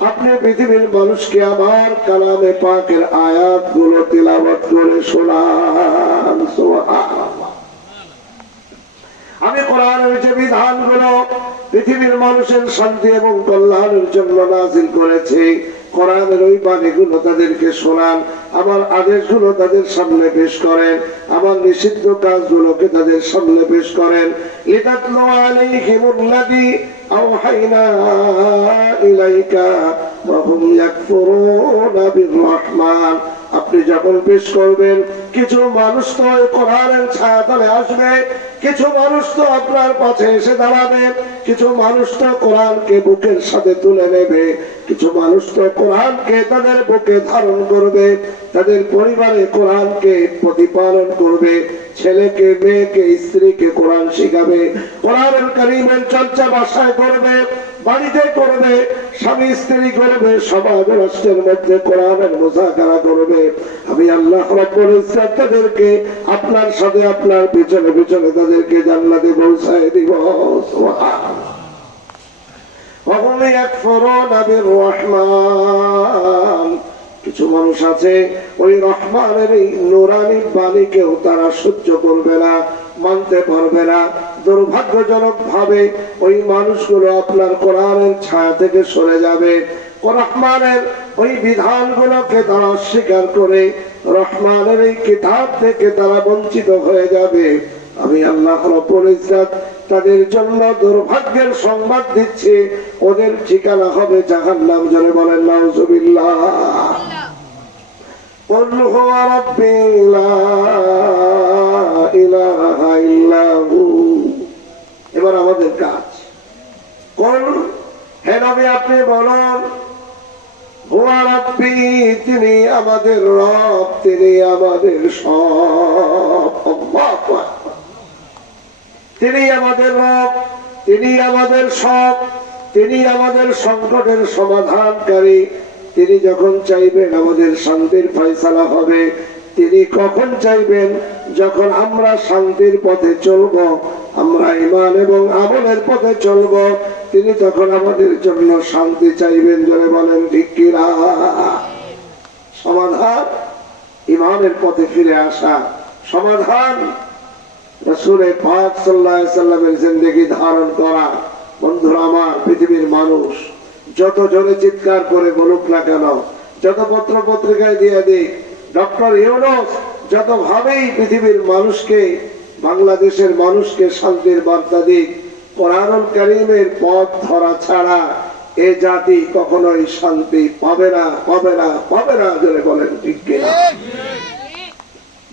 আপনি পৃথিবীর মানুষকে আমার কালামে পাকের আয়াত গুলো তিলাওয়াত করে শোনান। সুবহানাল্লাহ। আমি কোরআনের যে বিধানগুলো পৃথিবীর মানুষের শান্তি এবং কল্যাণের জন্য নাযিল করেছি, কোরআনের ওই বাণীগুলো তাদেরকে শোনান, আমার আদেশগুলো তাদের সামনে পেশ করেন, আমার নিষিদ্ধ কাজগুলোকে তাদের সামনে পেশ করেন। লিতাতলু আলাইহিমুল্লাযী আওহাইনা ইলাইকা ওয়া হুম ইয়াকফুরুনা বির-রাহমান। আপনি যখন পেশ করবেন, কিছু মানুষ তো এই কোরআনের ছায়াতলে আসবে, কিছু মানুষ তো আপনার পাশে এসে দাঁড়াবে, কিছু মানুষ তো কোরআনকে বুকের সাথে তুলে নেবে, কিছু মানুষ তো কোরআনকে তাদের বুকে ধারণ করবে, তাদের পরিবারে কোরআনকে প্রতিপালন করবে, ছেলেকে, মেয়েকে, স্ত্রীকে কোরআন শিখাবে, কোরআনুল কারীমের চর্চা বাসায় করবে, বাড়িতে করবে, স্বামী স্ত্রী করবে, সমাজ রাষ্ট্রের মধ্যে কোরআনের মুযাকারা করবে। আমি আল্লাহ রাব্বুল ইজ্জাত তাদেরকে আপনার সাথে, আপনার পিছনে পিছনে তাদেরকে জান্নাতে পৌঁছায় দিব। সুবহানাল্লাহ। ওয়া হুম ইয়াকফুরুনা বির-রাহমান। কিছু মানুষ আছে, ওই রহমানের এই নূরানী বাণীকেও তারা সহ্য করবে না, মানতে পারবে না। দুর্ভাগ্যজনক ভাবে ওই মানুষগুলো আপনার কোরআনের ছায়া থেকে সরে যাবে, রহমানের ওই বিধানগুলোকে তারা অস্বীকার করে রহমানের এই কিতাব থেকে তারা বঞ্চিত হয়ে যাবে। আমি আল্লাহ রাব্বুল ইজ্জাত তাদের জন্য দুর্ভাগ্যের সংবাদ দিচ্ছি, ওদের ঠিকানা হবে জাহান্নাম। জোরে বলেন নাউযুবিল্লাহ। কুল হুয়া রাব্বী লা ইলাহা ইল্লা হু। এবার আমাদের কাজ, কোন হে নবী আপনি বলুন, হুয়া রাব্বী, তিনি আমাদের রব, তিনি আমাদের সব। আল্লাহু আকবার। তিনি আমাদের রব, তিনি আমাদের সব, তিনি আমাদের সংকটের সমাধানকারী। তিনি যখন চাইবেন আমাদের শান্তির ফয়সালা হবে। তিনি কখন চাইবেন? যখন আমরা শান্তির পথে চলব, আমরা ঈমান এবং আমলের পথে চলব, তিনি তখন আমাদের জন্য শান্তি চাইবেন। জোরে বলেন ঠিক কিনা? সমাধান ইমানের পথে ফিরে আসা, সমাধান রাসূল পাক সাল্লাল্লাহু আলাইহি সাল্লামের জিন্দেগি ধারণ করা। বন্ধুরা আমার, পৃথিবীর মানুষ যত জোরে চিৎকার করে বলুক না কেন, যত পত্র পত্রিকায় দিয়ে দিক, ডক্টর ইউনূস যত ভাবেই পৃথিবীর মানুষকে, বাংলাদেশের মানুষকে শান্তির বার্তা দিক, কোরআনুল কারীমের পথ ধরা ছাড়া এ জাতি কখনোই শান্তি পাবে না, পাবে না, পাবে না। জোরে বলেন ঠিক কিনা?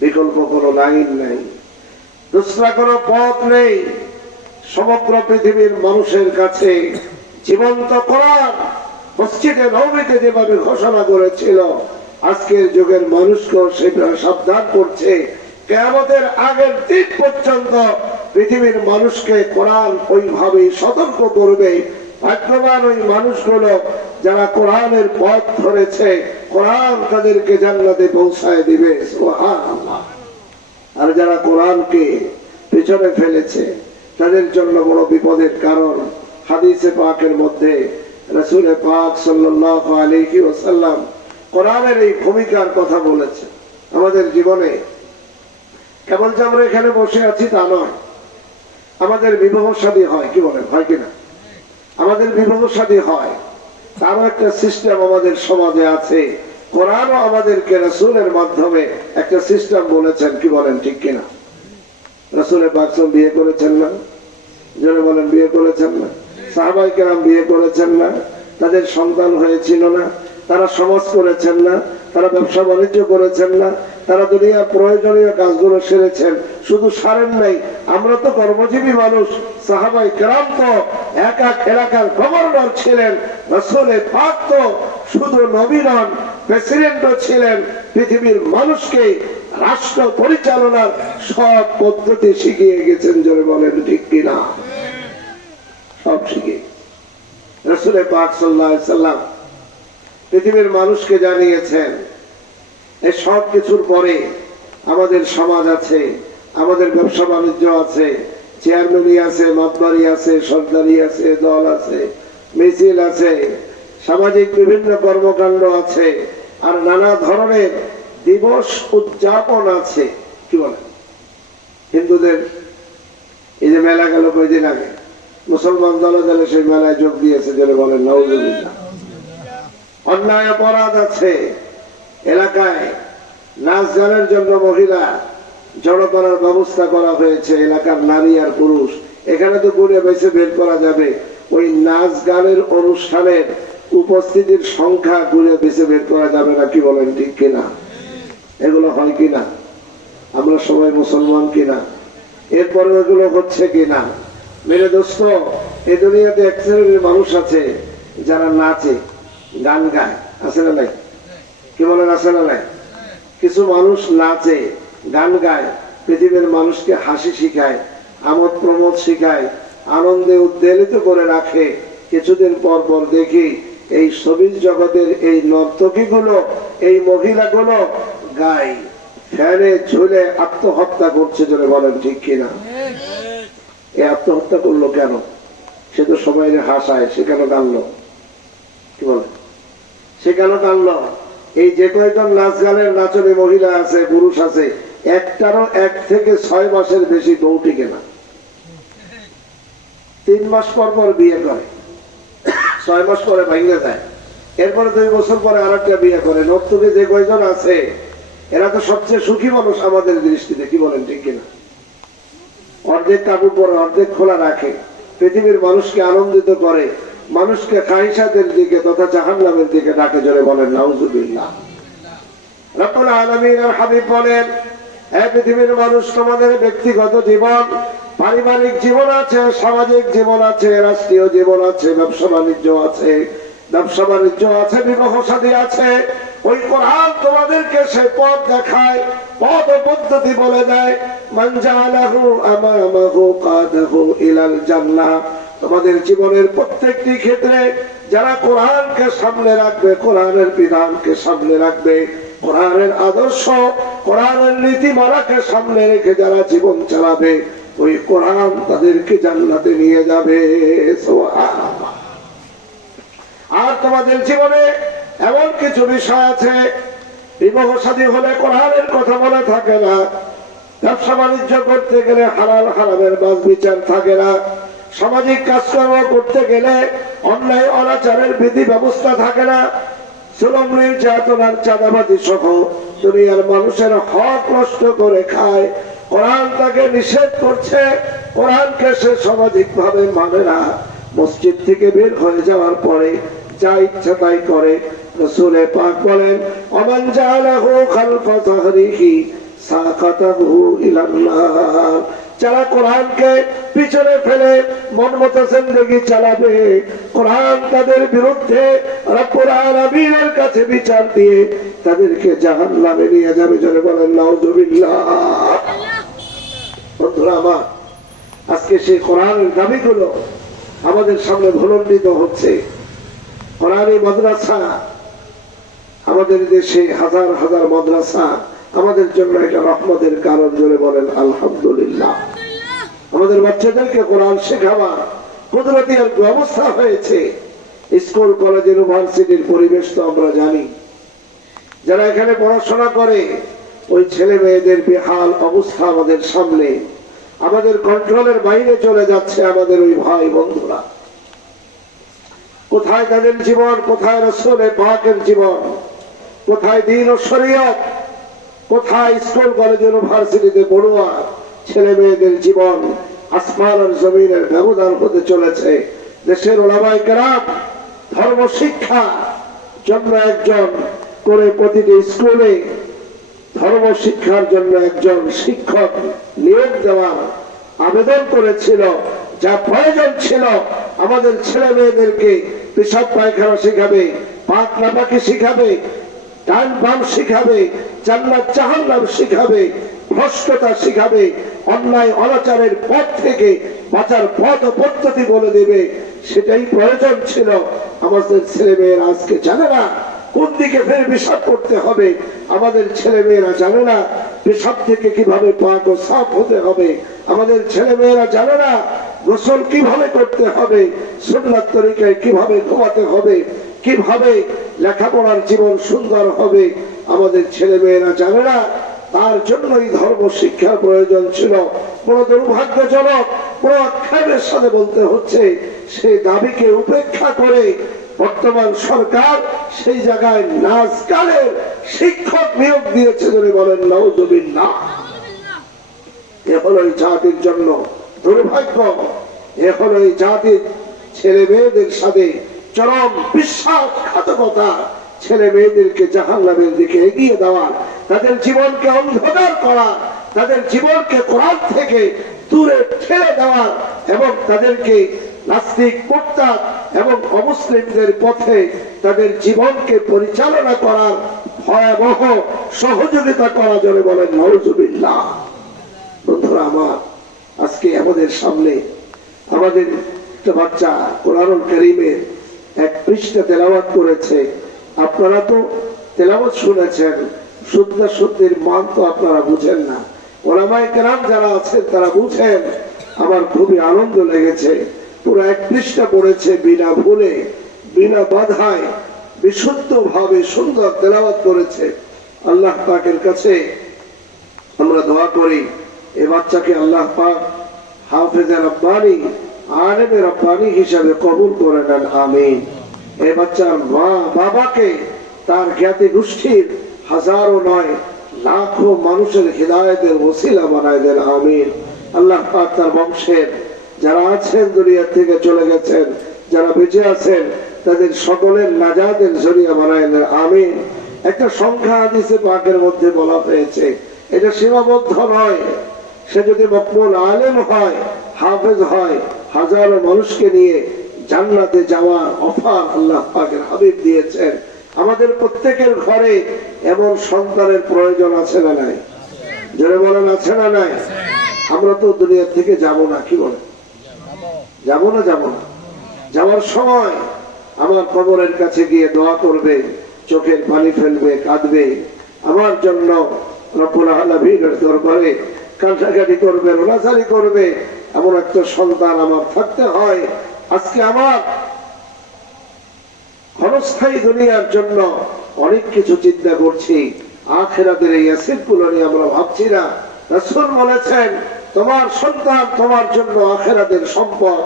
বিকল্প কোনো লাইন নেই, দুসরা কোনো পথ নেই। সমগ্র পৃথিবীর মানুষের কাছে জীবন্ত কোরআন মসজিদে নববীতে যেভাবে ঘোষণা করেছিল, আজকের যুগের মানুষকেও সেটা সাবধান করছে। কিয়ামতের আগের দিন পর্যন্ত পৃথিবীর মানুষকে কোরআন ওইভাবেই সতর্ক করবে। ভাগ্যবান ওই মানুষগুলো যারা কোরআনের পথ ধরেছে, কোরআন তাদেরকে জান্নাতে পৌঁছায় দিবে। সুবহানাল্লাহ। আর যারা কোরআনকে পেছনে ফেলেছে তাদের জন্য বড় বিপদের কারণ। হাদিসে পাকের মধ্যে রাসূল পাক সাল্লাল্লাহু আলাইহি ওয়াসাল্লাম কোরআনের এই ভূমিকার কথা বলেছে। আমাদের জীবনে কেবল যে আমরা এখানে বসে আছি তা নয়, আমাদের বিবাহ শাদী হয়, কি বলেন, হয় কিনা? আমাদের বিবাহ শাদী হয়, তারও একটা সিস্টেম আমাদের সমাজে আছে। কোরআনও আমাদেরকে রাসূলের মাধ্যমে একটা সিস্টেম বলেছেন, কি বলেন ঠিক কিনা? রাসূল পাক বিয়ে করেছেন না? যারা বলেন বিয়ে করেছেন না? সাহাবায়ে কেরাম বিয়ে করেছেন না? তাদের সন্তান হয়েছিল না? তারা সমাজ করেছেন না? তারা ব্যবসা বাণিজ্য করেছেন না? তারা দুনিয়ার প্রয়োজনীয় কাজগুলো সেরেছেন। শুধু সারেন নাই, আমরা তো কর্মজীবী মানুষ। সাহাবায়ে কেরাম তো এক এক এলাকার গভর্নর ছিলেন। রাসূল পাক তো শুধু নবী নন, প্রেসিডেন্টও ছিলেন। পৃথিবীর মানুষকে রাষ্ট্র পরিচালনার সব পদ্ধতি শিখিয়ে গেছেন। জোরে বলেন ঠিক কিনা? সব শিখে রাসূল পাক সাল্লাল্লাহু আলাইহি সাল্লাম পৃথিবীর মানুষকে জানিয়েছেন। এই সব কিছুর পরে আমাদের সমাজ আছে, আমাদের ব্যবসা বাণিজ্য আছে, চেয়ারম্যানি আছে, মাতবাড়ি আছে, সরদারি আছে, দল আছে, মিছিল আছে, সামাজিক বিভিন্ন কর্মকাণ্ড আছে, আর নানা ধরনের দিবস উদযাপন আছে। কি বলে? হিন্দুদের এই যে মেলা গেল কয়েকদিন আগে, মুসলমান দলে দলে সেই মেলায় যোগ দিয়েছে। যেন বলেন নাউজুবিল্লাহ। অন্যায় অপরাধ আছে, এলাকায় নাচ গানের জন্য মহিলা জড়ো করার ব্যবস্থা করা হয়েছে। এলাকার নারী আর পুরুষ এখানে তো ঘুরে বেছে বের করা যাবে। ওই নাচ গানের অনুষ্ঠানের উপস্থিতির সংখ্যা ঘুরে বেছে বের করা যাবে না। কি বলেন ঠিক কিনা? এগুলো হয় কিনা? আমরা সবাই মুসলমান কিনা? এরপরে এগুলো হচ্ছে কিনা? মেরে দোস্ত, এই দুনিয়াতে এক শ্রেণীর মানুষ আছে যারা নাচে, গান গায়, আছে না নাই? কি বলেন, আছে না নাই? কিছু মানুষ নাচে, গান গায়, পৃথিবীর মানুষকে হাসি শিখায়, আমোদ প্রমোদ শিখায়, আনন্দে উদ্বেলিত করে রাখে। কিছুদিন পর পর দেখি এই ছবির জগতের এই নর্তকীগুলো, এই মহিলাগুলো গায়, ফ্যানে ঝুলে আত্মহত্যা করছে। জোরে বলেন ঠিক কিনা? এই আত্মহত্যা করলো কেন? সে তো সবাই হাসায়, সে কেন কানলো? কি বলে? সে কেন কানলো? এই যে কয়েকজন নাচ গানের নাচনে মহিলা আছে, পুরুষ আছে, একটারও 1 থেকে 6 মাসের বেশি বউ টিকে না। 3 মাস পর পর বিয়ে করে, 6 মাস পরে ভাঙে যায়, এরপরে 2 বছর পরে আরেকটা বিয়ে করে। নর্তকী যে কয়েকজন আছে এরা তো সবচেয়ে সুখী মানুষ আমাদের দৃষ্টিতে। কি বলেন ঠিক কিনা? অর্ধেক কাপড় পরে, অর্ধেক খোলা রাখে, পৃথিবীর মানুষকে আনন্দিত করে, মানুষকে খাইসাদের দিকে তথা জাহান্নামের দিকে ডাকে। জোরে বলেন নাউজুবিল্লাহ। রব্বুল আলামিন আর হাবিব বলেন, হে পৃথিবীর মানুষ, তোমাদের ব্যক্তিগত জীবন, পারিবারিক জীবন আছে, সামাজিক জীবন আছে, রাষ্ট্রীয় জীবন আছে, ব্যবসা বাণিজ্য আছে, বিবাহ শাদী আছে। ওই কোরআন তোমাদেরকে সে পথ দেখায়, পথ ও পদ্ধতি বলে দেয়। মান জাআলাহু আমামাহু কাদাহু ইলাল জান্নাহ। তোমাদের জীবনের প্রত্যেকটি ক্ষেত্রে যারা কোরআনকে সামনে রাখবে, কোরআনের বিধানকে সামনে রাখবে, কোরআনের আদর্শ, কোরআনের নীতিমালাকে সামনে রেখে যারা জীবন চালাবে, ওই কোরআন তাদেরকে জান্নাতে নিয়ে যাবে। সুবহানাল্লাহ। আর তোমাদের জীবনে এমন কিছু বিষয় আছে বিবাহ শাদী হলে কোরআনের কথা বলা থাকে না, ব্যবসা বাণিজ্য করতে গেলে হালাল হারামের বাজ বিচার থাকে না, সামাজিক কাজকর্ম করতে গেলে অন্যায় অনাচারের বিধি ব্যবস্থা থাকে না, জুলুম নির্যাতনার চাঁদাবাজি সহ দুনিয়ার মানুষের হক নষ্ট করে খায়। কোরআন তাকে নিষেধ করছে, কোরআনকে সে সামাজিক ভাবে মানে না, মসজিদ থেকে বের হয়ে যাওয়ার পরে যা ইচ্ছা তাই করে। রাসূলে পাক বলেন, ওমান জাআলাহু খালফা যাহরিহি সাকাতাহু ইলাল্লাহ। যারা কোরআনকে পিছনে ফেলে মন মতো জিন্দেগি চালাবে, কোরআন তাদের বিরুদ্ধে রব্বুল আলামিনের কাছে বিচার দিয়ে তাদেরকে জাহান্নামে নিয়ে যাবে। জোরে বলেন নাউযুবিল্লাহ। বন্ধুরা আমার, আজকে সেই কোরআনের দাবিগুলো আমাদের সামনে ভুলণ্ডিত হচ্ছে। কোরআনী মাদ্রাসা, আমাদের দেশে হাজার হাজার মাদ্রাসা, আমাদের জন্য এটা রহমতের কারণ। জোরে বলেন আলহামদুলিল্লাহ। আমাদের বাচ্চাদেরকে কোরআন শেখাবার কুদরতি আর ব্যবস্থা হয়েছে। স্কুল কলেজ ইউনিভার্সিটির পরিবেশ তো আমরা জানি। যারা এখানে পড়াশোনা করে ওই ছেলে মেয়েদের বেহাল অবস্থা আমাদের সামনে, আমাদের কন্ট্রোলের বাইরে চলে যাচ্ছে। আমাদের ওই ভাই বন্ধুরা কোথায় তাদের জীবন, কোথায় রাসূলে পাকের জীবন, কোথায় দ্বীন ও শরীয়ত, কোথায় স্কুল কলেজ ইউনিভার্সিটিতে পড়ুয়া ছেলে মেয়েদের জীবন। আসমান আর জমিনের ব্যবধান হতে চলেছে। দেশের ওলামায়ে কেরাম ধর্ম শিক্ষা জন্য একজন করে প্রতিটি স্কুলে ধর্ম শিক্ষার জন্য একজন শিক্ষক নিয়োগ দেওয়ার আবেদন করেছিল। যা প্রয়োজন ছিল, আমাদের ছেলে মেয়েদেরকে পেশাব পায়খানা শিখাবে, পাক নাপাকি শিখাবে, ডান বাম শিখাবে, জান্নাত জাহান্নাম শিখাবে, ভ্রষ্টতা শিখাবে, অন্যায় অনাচারের পথ থেকে বাঁচার পথ ও পদ্ধতি বলে দেবে, সেটাই প্রয়োজন ছিল। আমাদের ছেলে মেয়েরা আজকে জানে না কোন দিকে ফের পেশাব করতে হবে। আমাদের ছেলে মেয়েরা জানে না পেশাব থেকে কিভাবে পাক ও সাফ হতে হবে। আমাদের ছেলে মেয়েরা জানে না গোসল কিভাবে করতে হবে, সুন্নাত তরিকায় কিভাবে ঘুমাতে হবে, কিভাবে লেখাপড়ার জীবন সুন্দর হবে। আমাদের ছেলে মেয়েরা জানে না। তার জন্যই ধর্ম শিক্ষার প্রয়োজন ছিল। বড় দুর্ভাগ্যজনক, বড় আক্ষেপের সাথে বলতে হচ্ছে, সেই দাবিকে উপেক্ষা করে বর্তমান সরকার সেই জায়গায় নাচ গানের শিক্ষক নিয়োগ দিয়েছে। ধরে বলেন নাউযুবিল্লাহ। এ হলো এই জাতির জন্য দুর্ভাগ্য। এ হলো এই জাতির ছেলে মেয়েদের সাথে চরম বিশ্বাসঘাতকতা, ছেলে মেয়েদেরকে জাহান্নামের দিকে এগিয়ে দেওয়া, তাদের জীবনকে অন্ধকার করা, তাদের জীবনকে কোরআন থেকে দূরে ঠেলে দেওয়া এবং তাদেরকে নাস্তিক মুরতাদ এবং অমুসলিমদের পথে তাদের জীবনকে পরিচালনা করার ভয়াবহ সহযোগিতা করা। জোরে বলেন নাউযুবিল্লাহ। বন্ধুরা আমার, আজকে আমাদের সামনে আমাদের একটা বাচ্চা কোরআনুল কারীমের এক পৃষ্ঠা তেলাওয়াত করেছে। আপনারা তো তেলাওয়াত শুনেছেন, শুদ্ধ শুদ্ধির মান তো আপনারা বুঝেন না। ওলামায়ে কেরাম যারা আছেন তারা বুঝেন। আমার খুবই আনন্দ লেগেছে। পুরো এক পৃষ্ঠা পড়েছে বিনা ভুলে, বিনা বাধায়, বিশুদ্ধ ভাবে সুন্দর তেলাওয়াত করেছে। আল্লাহ পাকের কাছে আমরা দোয়া করি, এ বাচ্চাকে আল্লাহ পাক হাফেজে রব্বানি, আলেমে রব্বানি হিসাবে কবুল করে নেন, আমিন। এই বাচ্চার মা বাবাকে তার জ্ঞাতি গোষ্ঠীর হাজারো নয় লাখো মানুষের হিদায়াতের ওসিলা বানায় দেন, আমিন। আল্লাহ পাক তার বংশের যারা আছেন দুনিয়া থেকে চলে গেছেন, যারা বেঁচে আছেন, তাদের সকলের নাজাতের জরিয়া বানায় দেন, আমিন। একটা সংখ্যা হাদিসে পাকের মধ্যে বলা হয়েছে, এটা সীমাবদ্ধ নয়। সে যদি মকবুল আলেম হয়, হাফেজ হয়, হাজারো মানুষকে নিয়ে জান্নাতে যাওয়ার অফার আল্লাহ পাকের হাবিব দিয়েছেন। আমাদের প্রত্যেকের ঘরে এমন সন্তানের প্রয়োজন আছে না নাই? জোরে বলেন আছে না নাই? আমরা তো দুনিয়া থেকে যাব না, কি বলে যাব না? যাব না। যাওয়ার সময় আমার কবরের কাছে গিয়ে দোয়া করবে, চোখের পানি ফেলবে, কাঁদবে, আমার জন্য রব্বুল আলামিনের দরবারে কান্নাকাটি করবে, রোনাজারি করবে। এমন একটা সন্তান আমার থাকতে হয়। আজকে আমার ক্ষণস্থায়ী দুনিয়ার জন্য অনেক কিছু চিন্তা করছি, আখিরাতের এই অ্যাসেট গুলো নিয়ে আমরা ভাবছি না। রাসূল বলেছেন, তোমার সন্তান তোমার জন্য আখিরাতের সম্পদ,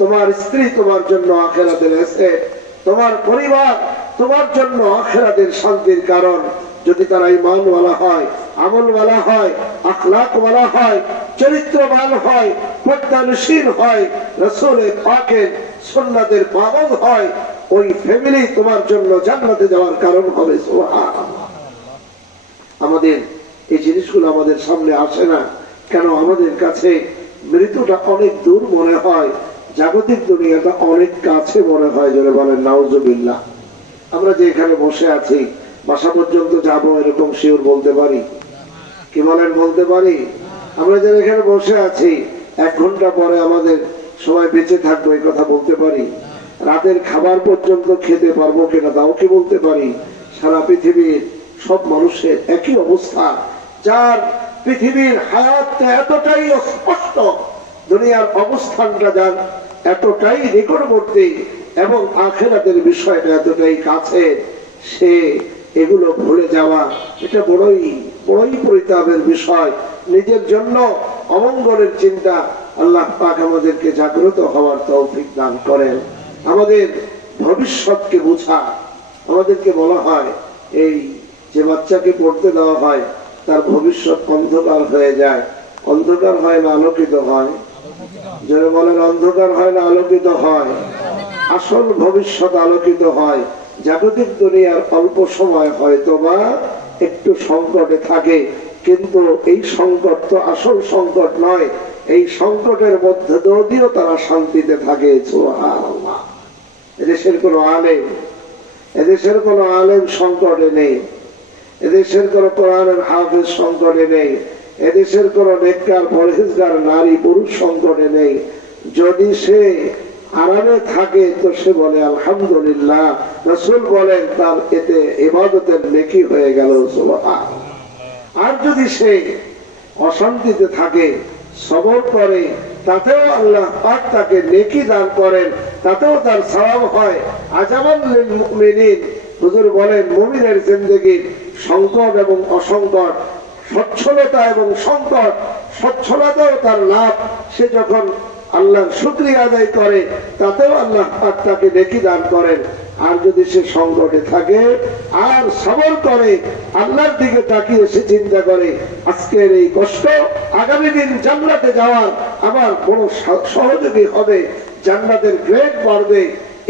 তোমার স্ত্রী তোমার জন্য আখিরাতের অ্যাসেট, তোমার পরিবার তোমার জন্য আখিরাতের শান্তির কারণ। যদি তারা ঈমানওয়ালা হয়, আমলওয়ালা হয়, আখলাকওয়ালা হয়, চরিত্রবান হয়, পর্দানশীল হয়, রাসূলের পাকের সুন্নাতের পাবন্দ হয়, ওই ফ্যামিলি তোমার জন্য জান্নাতে যাওয়ার কারণ হবে। সুবহানাল্লাহ। আমাদের এই জিনিসগুলো আমাদের সামনে আসে না কেন? আমাদের কাছে মৃত্যুটা অনেক দূর মনে হয়, জাগতিক দুনিয়াটা অনেক কাছে মনে হয়। জোরে বলেন নাউজুবিল্লাহ। আমরা যে এখানে বসে আছি, বাসা পর্যন্ত যাব এরকম শিওর বলতে পারি? কি বলেন, বলতে পারি? আমরা যারা এখানে বসে আছি 1 ঘন্টা পরে আমাদের সবাই বেঁচে থাকবো, এই কথা বলতে পারি? রাতের খাবার পর্যন্ত খেতে পারবো কিনা তাও কি বলতে পারি? সারা পৃথিবীর সব মানুষের একই অবস্থা, যার পৃথিবীর হায়াতটা এতটাই অস্পষ্ট, দুনিয়ার অবস্থানটা যার এতটাই নিকটবর্তী এবং আখিরাতের বিষয়টা এতটাই কাছে, সে এগুলো ভুলে যাওয়া এটা বড়ই পরিতাপের বিষয়। নিজের জন্য অমঙ্গলের চিন্তা। আল্লাহ পাক আমাদেরকে জাগ্রত হওয়ার তৌফিক দান করেন, আমাদের ভবিষ্যৎকে বুঝা। আমাদেরকে বলা হয়, এই যে বাচ্চাকে পড়তে দেওয়া হয় তার ভবিষ্যৎ অন্ধকার হয়ে যায়। অন্ধকার হয় না আলোকিত হয়? যারা বলেন অন্ধকার হয় না আলোকিত হয়? আসল ভবিষ্যৎ আলোকিত হয়। জাগতিক দুনিয়ার অল্প সময় হয়তো বা একটু সংকটে থাকে, কিন্তু এই সংকট তো আসল সংকট নয়। এই সংকটের মধ্যে যদিও তারা শান্তিতে থাকে। সুবহানাল্লাহ। এদেশের কোন আলেম সংকটে নেই, এদেশের কোন কোরআনের হাফেজ সংকটে নেই, এদেশের কোন নেককার পরহেজগার নারী পুরুষ সংকটে নেই। যদি সে আরামে থাকে তো সে বলে আলহামদুলিল্লাহ। রাসূল বলেন তার এতে ইবাদতের নেকি হয়ে গেল। সুবহানাল্লাহ। আর যদি সে অশান্তিতে থাকে, সবর করে, তাতেও আল্লাহ পাক তাকে নেকি দান করেন, তাতেও তার সওয়াব হয়। আজাবান লিল মুমিনিন, হুজুর বলেন মুমিনের জিন্দেগির সংকট এবং অসংকট, সচ্ছলতা এবং সংকট, সচ্ছলতাও তার লাভ। সে যখন আল্লাহর শুকরিয়া আদায় করে তাতেও আল্লাহ পাক তাকে নেকি দান করেন। আর যদি সে সংকটে থাকে আর সবর করে, আল্লাহর দিকে তাকিয়ে সে চিন্তা করে আজকের এই কষ্ট আগামী দিন জান্নাতে যাওয়ার আমার বড় সহযোগী হবে, জান্নাতের গ্রেড বাড়বে,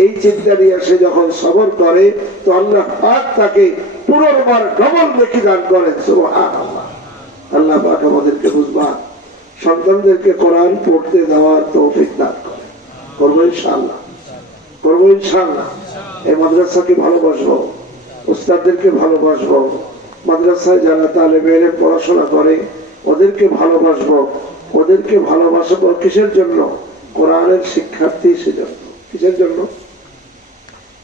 এই চিন্তা নিয়ে সে যখন সবর করে তো আল্লাহ পাক তাকে পুনর্বার ডবল নেকি দান করেন। সুবহানাল্লাহ। আল্লাহ পাক আমাদেরকে বুঝবা, সন্তানদেরকে কোরআন পড়তে দেওয়ার তৌফিক দান করেন। করবো ইনশাআল্লাহ, করবো ইনশাআল্লাহ। এই মাদ্রাসাকে ভালোবাসবো, উস্তাদদেরকে ভালোবাসবো, মাদ্রাসায় যারা তালেবে ইলম পড়াশোনা করে ওদেরকে ভালোবাসবো। ওদেরকে ভালোবাসবো কিসের জন্য? কোরআনের শিক্ষার্থী সেজন্য। কিসের জন্য?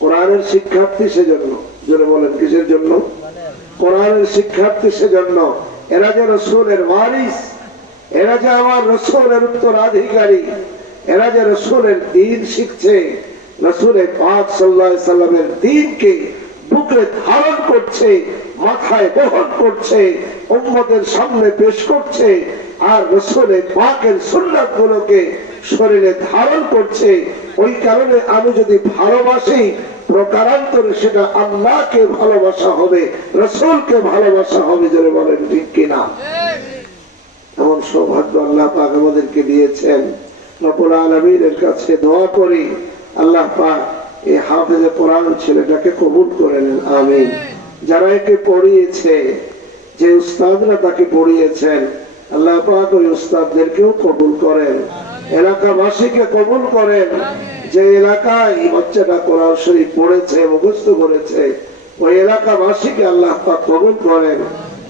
কোরআনের শিক্ষার্থী সেজন্য। জোরে বলেন কিসের জন্য? কোরআনের শিক্ষার্থী সেজন্য। এরা যে রাসূলের ওয়ারিস, এরা যে আমার রাসূলের উত্তরাধিকারী, এরা যে রাসূলের দ্বীন শিখছে, রাসূলের পাক সাল্লাল্লাহু আলাইহি সাল্লামের দ্বীনকে বুকে ধারণ করছে, মাথায় বহন করছে, উম্মতের সামনে পেশ করছে, আর রাসূলের পাকের সুন্নাতগুলোকে শরীরে ধারণ করছে। ওই কারণে আমি যদি ভালোবাসি, প্রকারান্তরে সেটা আল্লাহকে ভালোবাসা হবে, রাসূলকে ভালোবাসা হবে। যারা বলেন ঠিক কিনা? এমন সৌভাগ্য আল্লাহ পাক আমাদেরকে দিয়েছেন। রব্বুল আলামিনের কাছে দোয়া করি আল্লাহ পাক এই হাফেজে কোরআন ছেলেটাকে কবুল করে নেন, আমিন। যারা একে পড়িয়েছে, যে উস্তাদরা তাকে পড়িয়েছেন, আল্লাহ পাক ওই উস্তাদদেরকেও কবুল করেন, এলাকাবাসীকে কবুল করেন। যে এলাকায় বাচ্চাটা কোরআন শরীফ পড়েছে, মুখস্থ করেছে, ওই এলাকাবাসীকে আল্লাহ পাক কবুল করেন।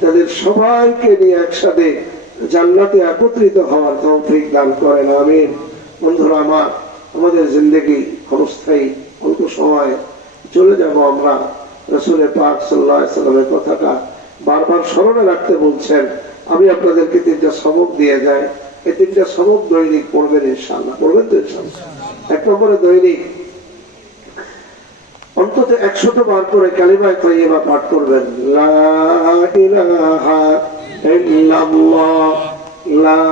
তাদের সবাইকে নিয়ে একসাথে জান্নাতে একত্রিত হওয়ার তৌফিক দান করেন, আমিন। বন্ধুরা আমার, আমাদের জিন্দেগি ক্ষণস্থায়ী, অল্প সময় চলে যাব আমরা। রাসূলের পাক সাল্লাল্লাহু আলাইহি সাল্লামের কথাটা বারবার স্মরণে রাখতে বলছেন। আমি আপনাদেরকে 3টা সবক দিয়ে যাই, এই 3টা সবক দৈনিক পড়বেন ইনশাআল্লাহ। পড়বেন তো ইনশাআল্লাহ? 1 নম্বরে দৈনিক অন্তত 100 বার করে কালিমা তাইয়্যিবা পাঠ করবেন। লা ইলাহা ইল্লাল্লাহ, লা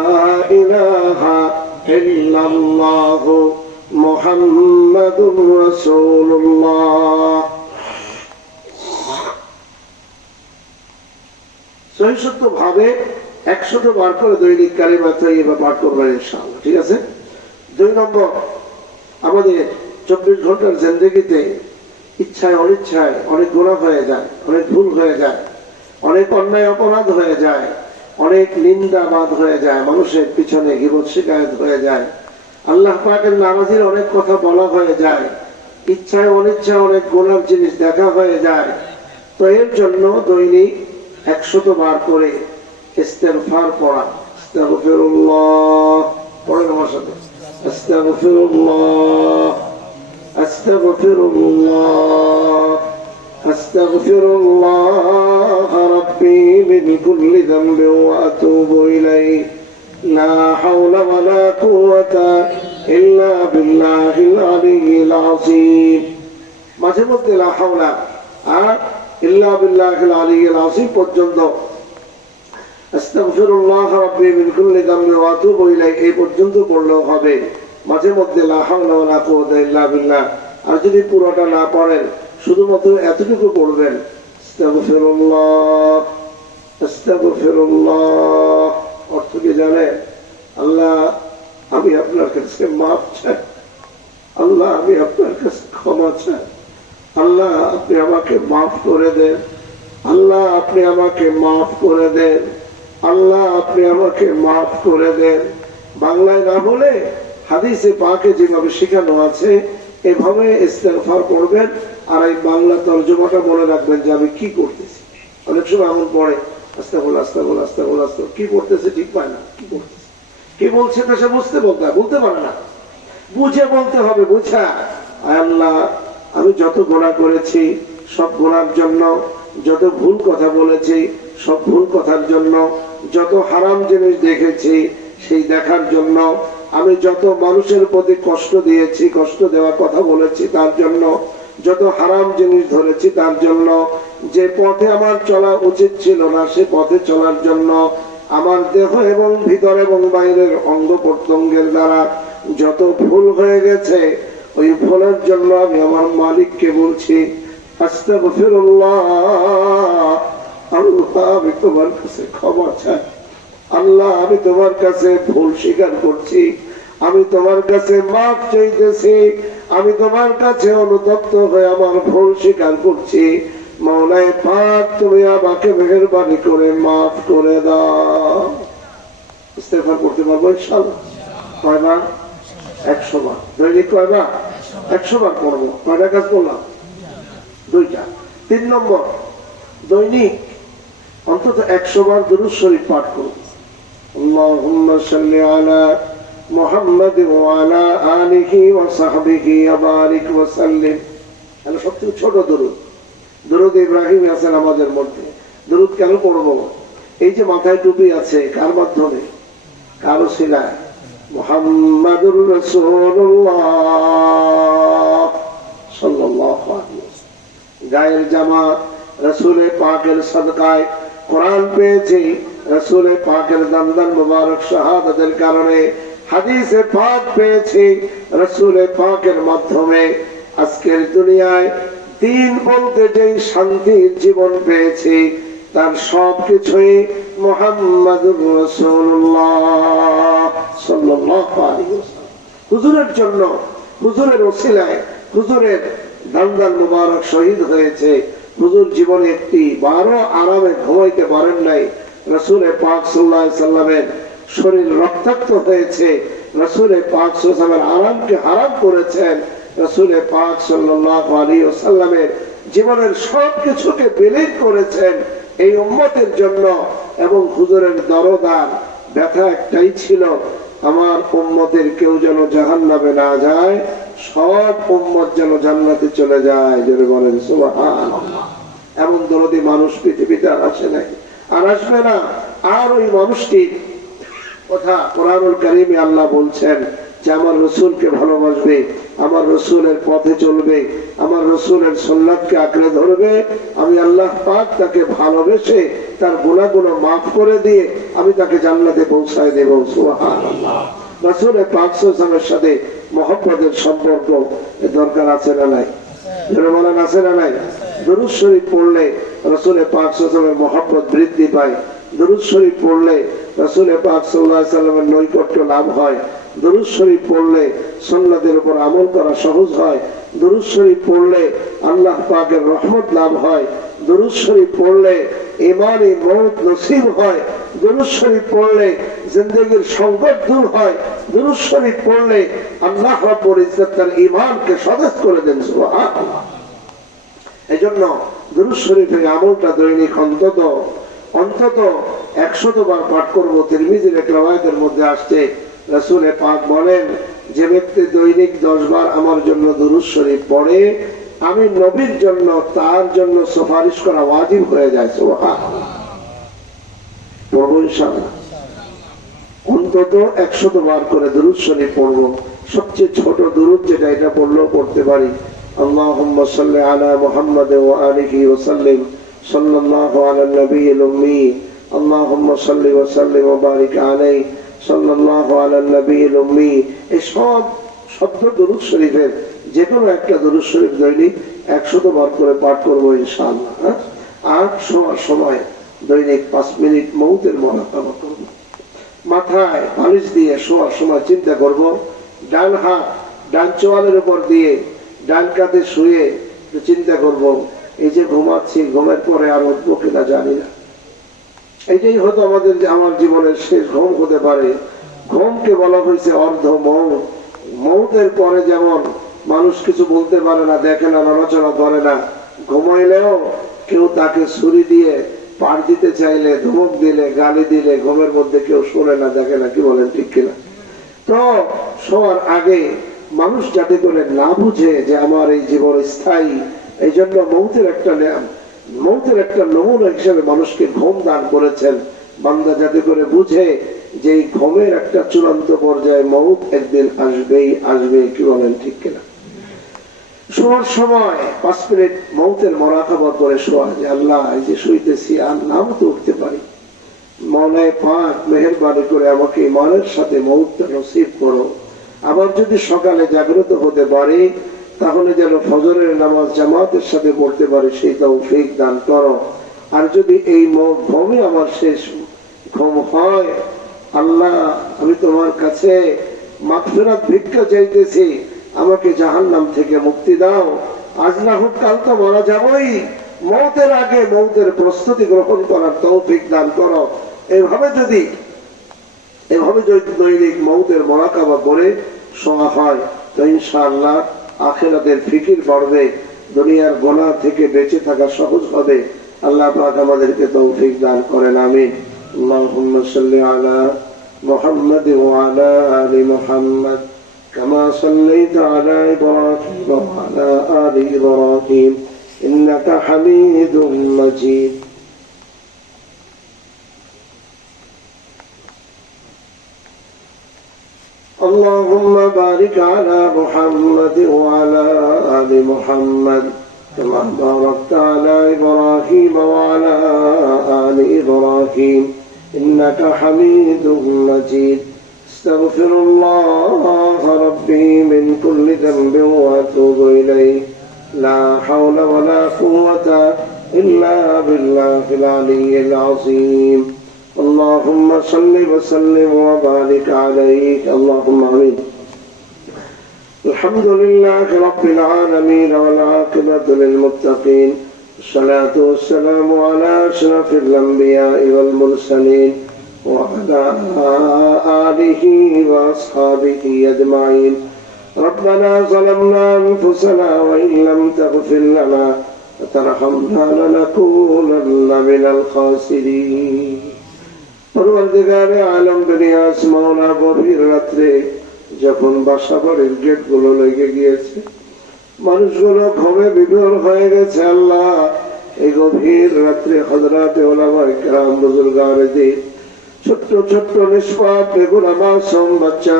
ইলাহা ইল্লাল্লাহ, মুহাম্মাদুর রাসূলুল্লাহ। সহিষ্ণুতা ভাবে 100 বার করে দৈনিক কালিমা তাইয়্যিবা পাঠ করবেন ইনশাআল্লাহ। ঠিক আছে। 2 নম্বর, আমাদের 24 ঘন্টার জিন্দেগিতে ইচ্ছায় অনিচ্ছায় অনেক গুনাহ হয়ে যায়, অনেক ভুল হয়ে যায়, অনেক অন্যায় অপরাধ হয়ে যায়, অনেক নিন্দাবাদ হয়ে যায়, মানুষের পিছনে গীবত শিকায়ত হয়ে যায়, আল্লাহ পাকের নারাজির অনেক কথা বলা হয়ে যায়, ইচ্ছায় অনিচ্ছায় অনেক গুনার জিনিস দেখা হয়ে যায়। তো এর জন্য দৈনিক 100 বার করে ইস্তেগফার পড়া। আস্তাগফিরুল্লাহ পড়েন আমার সাথে। আস্তাগফিরুল্লাহ, আস্তাগফিরুল্লাহ, আস্তাগফিরুল্লাহ রাব্বি মিন কুল্লি যামবিন ওয়া আতুবু ইলাইহি, লা হাওলা ওয়া লা কুওয়াতা ইল্লা বিল্লাহিল আলিয়্যিল আযীম। মাঝে মধ্যে লা হাওলা আর ইল্লা বিল্লাহিল আলিয়্যিল আযীম পর্যন্ত আস্তাগফিরুল্লাহ রাব্বি মিন কুল্লি যামবিন ওয়া আতুবু ইলাইহি এই পর্যন্ত পড়লেও হবে। মাঝে মধ্যে লা হাওলা ওয়া লা কুওয়াতা ইল্লা বিল্লাহ। আর যদি পুরোটা না পড়েন, শুধুমাত্র এতটুকু পড়বেন, আস্তাগফিরুল্লাহ, আস্তাগফিরুল্লাহ। অর্থ কি জানেন? আল্লাহ আমি আপনার কাছে মাফ চাই, আল্লাহ আমি আপনার কাছে ক্ষমা চাই, আল্লাহ আপনি আমাকে মাফ করে দেন, আল্লাহ আপনি আমাকে মাফ করে দেন, আল্লাহ আপনি আমাকে মাফ করে দেন। বাংলায় না বলে হাদিসে পাকে যেভাবে শেখানো আছে এভাবে ইস্তেগফার করবেন। আর এই বাংলা তরজমাটা মনে রাখবেন যে আমি কি করতেছি। অনেক সময় এমন পড়ে আস্তাগফিরুল্লাহ আস্তাগফিরুল্লাহ আস্তাগফিরুল্লাহ, কি করতেছে ঠিক পায় না, কি করতেছে কি বলছে তা সে বলতে পারে না। বুঝে বলতে হবে, বুঝা। আল্লাহ আমি যত গুনাহ করেছি সব গুনার জন্য, যত ভুল কথা বলেছি সব ভুল কথার জন্য, যত হারাম জিনিস দেখেছি সেই দেখার জন্য, আমি যত মানুষের প্রতি কষ্ট দিয়েছি, কষ্ট দেওয়ার কথা বলেছি তার জন্য, যত হারাম জিনিস ধরেছি তার জন্য, যে পথে আমার চলা উচিত ছিল না সে পথে চলার জন্য, আমার দেহ এবং ভিতর এবং বাইরের অঙ্গ প্রত্যঙ্গের দ্বারা যত ভুল হয়ে গেছে ওই ভুলের জন্য আমি আমার মালিককে বলছি আস্তাগফিরুল্লাহ, আল্লাহ আমি তোমার কাছে ক্ষমা চাই, আল্লাহ আমি তোমার কাছে ভুল স্বীকার করছি, আমি তোমার কাছে মাফ চাইতেছি, আমি তোমার কাছে অনুতপ্ত হয়ে আমার ভুল স্বীকার করছি। মাওলায়ে পাক তুমি আমাকে মেহেরবানি করে মাফ করে দাও। ইস্তেগফার করতে পারবো ইনশাআল্লাহ। কয়বার? 100 বার। দৈনিক কয়বার? 100 বার করবো। কয়টা কাজ করলাম? 2টা। 3 নম্বর, দৈনিক অন্তত 100 বার দুরূদ শরীফ পাঠ করব। আল্লাহুম্মা সাল্লি আলা মুহাম্মাদ ওয়া আলা আলিহি ওয়া সাহবিহি ওয়া বারিক ওয়া সাল্লিম। এটা সবচেয়ে ছোট দুরূদ। দুরূদ ইব্রাহিম আছেন আমাদের মধ্যে। দুরূদ কেন পড়ব? এই যে মাথায় টুপি আছে কার মাধ্যমে? কার ওসিলায়? মুহাম্মাদুর রাসূলুল্লাহ সাল্লাল্লাহু আলাইহি ওয়াসাল্লাম। গায়ের জামা রাসূলে পাকের সাদকায়, কোরআন পেয়েছি রাসূলে পাকের দান মুবারক শাহাদাতের কারণে, হাদিসে পাক পেয়েছি রাসূলে পাকের মাধ্যমে। আজকের দুনিয়ায় দিন বলতে যেই শান্তির জীবন পেয়েছি তার সবকিছুই মুহাম্মাদুর রাসূলুল্লাহ সাল্লাল্লাহু আলাইহি ওয়াসাল্লাম। হুজুরের জন্য, হুজুরের ওসিলায়, হুজুরের দান মুবারক শহীদ হয়েছে। হুজুর জীবনে একটি বারো আরামে ঘুমাইতে পারেন নাই। রাসূলে পাক সাল্লাল্লাহু আলাইহি সাল্লামের শরীর রক্তাক্ত হয়েছে, রাসূলে পাক সাল্লাল্লাহু আলাইহি সাল্লামের আরামকে হারাম করেছেন। রাসূলে পাক সাল্লাল্লাহু আলাইহি ওয়াসাল্লামের জীবনের সবকিছুকে বিলীন করেছেন এই উম্মতের জন্য। এবং হুজুরের দরদার ব্যথা একটাই ছিল, আমার উম্মতের কেউ যেন জাহান্নামে না যায়, সব উম্মত যেন জান্নাতে চলে যায়। জোরে বলেন সুবহানাল্লাহ। এমন দরদি মানুষ পৃথিবীতে আর আসে নাই, আর আসবে না। আর ওই মানুষটির কথা কোরআনুল কারীমে আল্লাহ বলছেন, যে আমার রসুলকে ভালোবাসবে, আমার রসুলের পথে চলবে, আমার রসুলের সুন্নাতকে আঁকড়ে ধরবে, আমি আল্লাহ পাক তাকে ভালোবেসে তার গুনাহগুলো মাফ করে দিয়ে আমি তাকে জান্নাতে পৌঁছায় দেব। সুবহানাল্লাহ। রাসূলের পাক সাল্লাল্লাহু আলাইহি ওয়াসাল্লামের সাথে মহব্বতের সম্পর্ক দরকার আছে না নাই? বলেন আছে না নাই? দুরূদ শরীফ পড়লে রাসূলের পাক সাল্লাল্লাহু আলাইহি ওয়াসাল্লামের মহব্বত বৃদ্ধি পায়। দুরূদ শরীফ পড়লে রাসূলের পাক সাল্লাল্লাহু আলাইহি ওয়াসাল্লামের নৈকট্য লাভ হয়। দুরূদ শরীফ পড়লে সুন্নাতের উপর আমল করা সহজ হয়। দুরূদ শরীফ পড়লে আল্লাহ পাকের রহমত লাভ হয়। দুরূদ শরীফ পড়লে ঈমানি মওত নসিব হয়। দুরূদ শরীফ পড়লে জিন্দেগীর সংকট দূর হয়। দুরূদ শরীফ পড়লে আল্লাহ রাব্বুল ইজ্জত তার ঈমানকে সতেজ করে দেন। সুবহানাল্লাহ। এজন্য দুরূদ শরীফের আমলটা দৈনিক অন্তত 100 বার পাঠ করব। তিরমিজির এক রওয়ায়াতের মধ্যে আসছে, রাসূল পাক বলেন, যে ব্যক্তি দৈনিক 10 বার আমার জন্য দুরূদ শরীফ পড়ে, আমি নবীর জন্য তার জন্য সুপারিশ করা ওয়াজিব হয়ে যায়। সুবহানাল্লাহ। পড়বো ইনশাআল্লাহ। অন্তত 100 বার করে দুরূদ শরীফ পড়বো। সবচেয়ে ছোট দুরূদ যেটা, এটা পড়লেও পড়তে পারি। আল্লাহুম্মা সাল্লি আলা মুহাম্মাদ ওয়া আলিহি ওয়া সাল্লিম সাল্লাল্লাহু আলান নবিয়্যিল উম্মি আল্লাহুম্মা সাল্লি ওয়া সাল্লিম ওয়া বারিক আলাইহি সাল্লাল্লাহু আলান নবিয়্যিল উম্মি। এই সব শব্দ দুরূদ শরীফের যে কোনো একটা দুরূদ শরীফ দৈনিক 100 বার করে পাঠ করবো ইনশাআল্লাহ। আর সময় দৈনিক 5 মিনিট মওতের মুরাকাবা করব। মাথায় বালিশ দিয়ে শোয়ার সময় চিন্তা করব, ডান হাত ডান চোয়ালের উপর দিয়ে ডান কাঁধে শুয়ে চিন্তা করব, এই যে ঘুমাচ্ছি, ঘুমের পরে আর উঠবো কিনা জানি না। এটাই হয়তো আমার জীবনের শেষ ঘুম হতে পারে। ঘুমকে বলা হয়েছে অর্ধ মৌত। মৌতের পরে যেমন মানুষ কিছু বলতে পারে না, দেখে না, নড়াচড়া করে না, ঘুমাইলেও কেউ তাকে ছুরি দিয়ে পাড় দিতে চাইলে, ধমক দিলে, গালি দিলে ঘুমের মধ্যে কেউ শোনে না, দেখে না। কি বলেন, ঠিক কিনা? তো শোয়ার আগে মানুষ যাতে করে না বুঝে যে আমার এই জীবন স্থায়ী, এই জন্য মৌতের একটা নমুনা হিসেবে মানুষকে ঘুম দান করেছেন। বান্দা যাতে করে বুঝে যে এই ঘুমের একটা চূড়ান্ত পর্যায়ে মৌত একদিন আসবেই। কি বলেন, ঠিক কিনা? শোয়ার সময় 5 মিনিট মৌতের মুরাকাবা করে শোয়া, যে আল্লাহ, এই যে শুইতেছি আর নাও তো উঠতে পারি, মওলায়ে পাক মেহেরবানি করে আমাকে ঈমানের সাথে মৌতটা নসিব করো। আবার যদি সকালে জাগ্রত হতে পারি, তাহলে যেন ফজরের নামাজ জামাতের সাথে পড়তে পারি, সেই তৌফিক দান করো। আর যদি এই ঘুমই আমার শেষ ঘুম হয়, আল্লাহ, আমি তোমার কাছে মাগফিরাত ভিক্ষা চাইতেছি, আমাকে জাহান্নাম থেকে মুক্তি দাও। আজ না হোক কাল তো মারা যাবই, মওতের আগে মওতের প্রস্তুতি গ্রহণ করার তৌফিক দান করো। এভাবে যদি দৈনিক মওতের মুরাকাবা করে শোয়া হয়, তো ইনশাআল্লাহ আখিরাতের ফিকির বাড়বে, দুনিয়ার গুনাহ থেকে বেঁচে থাকা সহজ হবে। আল্লাহ পাক আমাদেরকে তৌফিক দান করেন, আমিন। আল্লাহুম্মা সাল্লি আলা মুহাম্মাদ ওয়া আলা আলি মুহাম্মাদ কামা সাল্লাইতা আলা ইব্রাহিম ওয়া আলা আলি ইব্রাহিম ইন্নাকা হামিদুম মাজিদ। اللهم بارك على محمد وعلى آل محمد كما باركت على إبراهيم وعلى آل إبراهيم إنك حميد مجيد. استغفر الله ربي من كل ذنب وأتوب إليه. لا حول ولا قوة إلا بالله العلي العظيم. اللهم صل وسلم وبارك عليك. اللهم آمين. الحمد لله رب العالمين والعاقبة للمتقين. الصلاة والسلام على أشرف الأنبياء والمرسلين وعلى آله وأصحابه أجمعين. ربنا ظلمنا أنفسنا وإن لم تغفر لنا وترحمنا لنكونن من الخاسرين. পরওয়ারদিগারে আলম দুনিয়া আসমাওনা গভীর রাত্রে যখন বাসাবাড়ির গেট গুলো লেগে গিয়েছে, মানুষগুলো ঘুমে বিভোর হয়ে গেছে, আল্লাহ এই গভীর রাত্রে হযরতে উলামায়ে কেরাম বুজুর্গানে দিন, ছোট্ট ছোট্ট নিষ্পাপ বেগুনাহ মাসুম বাচ্চা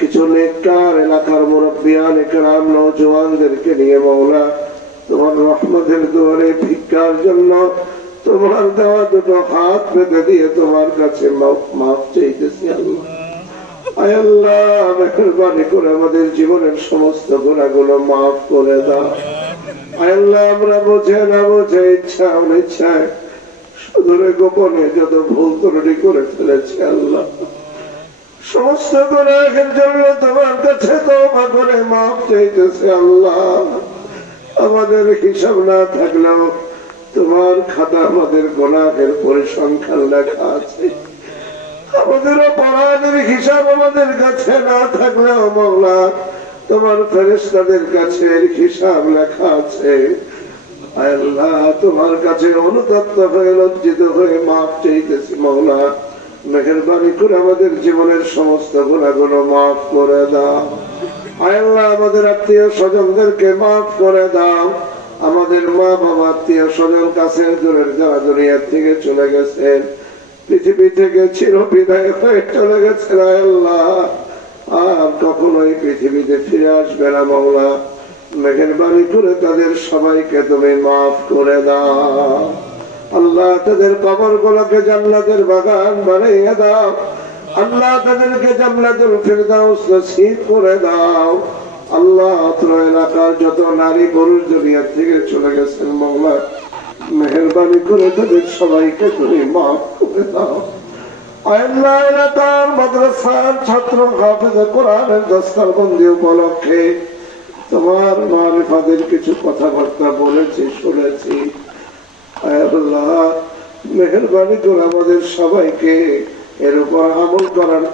কিছু নেককার এলাকার মুরব্বিয়ান একরাম নওজওয়ানদেরকে নিয়ে মাওলা তোমার রহমতের দুয়ারে ভিক্ষার জন্য তোমার দেওয়া দুটো হাত পেতে দিয়ে তোমার কাছে মাফ চাইতেছি আল্লাহ। আয় আল্লাহ, মেহেরবানি করে আমাদের জীবনের সমস্ত গুনাহগুলো মাফ করে দাও। আয় আল্লাহ, আমরা বুঝে না বুঝে ইচ্ছা অনিচ্ছায় সুদূরে গোপনে যত ভুল ত্রুটি করে ফেলেছি আল্লাহ, সমস্ত গুনাহের জন্য তোমার কাছে তওবা করে মাফ চাইতেছি আল্লাহ। আমাদের হিসাব না থাকলেও তোমার খাতা আমাদের গুনাহের পরিসংখ্যান লেখা আছে। আমাদের অপরাধের হিসাব আমাদের কাছে না থাকলেও মাওলা তোমার ফেরেশতাদের কাছে এর হিসাব লেখা আছে। আয় আল্লাহ, তোমার কাছে অনুতপ্ত হয়ে লজ্জিত হয়ে মাফ চাইতেছি মাওলা। মেহেরবানি করে আমাদের জীবনের সমস্ত গুনাহগুলো মাফ করে দাও। আয় আল্লাহ, আমাদের আত্মীয় স্বজনদেরকে মাফ করে দাও। আমাদের মা বাবা, আত্মীয় স্বজন, কাছের দূরের যারা দুনিয়া থেকে চলে গেছেন, পৃথিবী থেকে চিরবিদায় হয়ে চলে গেছে আয় আল্লাহ, আর কখনোই পৃথিবীতে ফিরে আসবে না মাওলা। মেহেরবানি করে তাদের সবাইকে তুমি মাফ করে দাও আল্লাহ। তাদের কবরগুলোকে জান্নাতের বাগান বানিয়ে দাও আল্লাহ। তাদেরকে জান্নাতুল ফিরদাউস নসিব করে দাও আল্লাহ। অত্র এলাকার যত নারী পুরুষ দুনিয়া থেকে চলে গেছেন মাওলা, মেহেরবানি করে তাদের সবাইকে তুমি মাফ করে দাও। আল্লাহ, এলাকার মাদ্রাসার ছাত্র হাফেজে কোরআনের দস্তারবন্দি উপলক্ষে তোমার মারিফাতের কিছু কথাবার্তা বলেছি, শুনেছি। আল্লাহ, মেহেরবানি করে আমাদের সবাইকে এর উপর আমল করার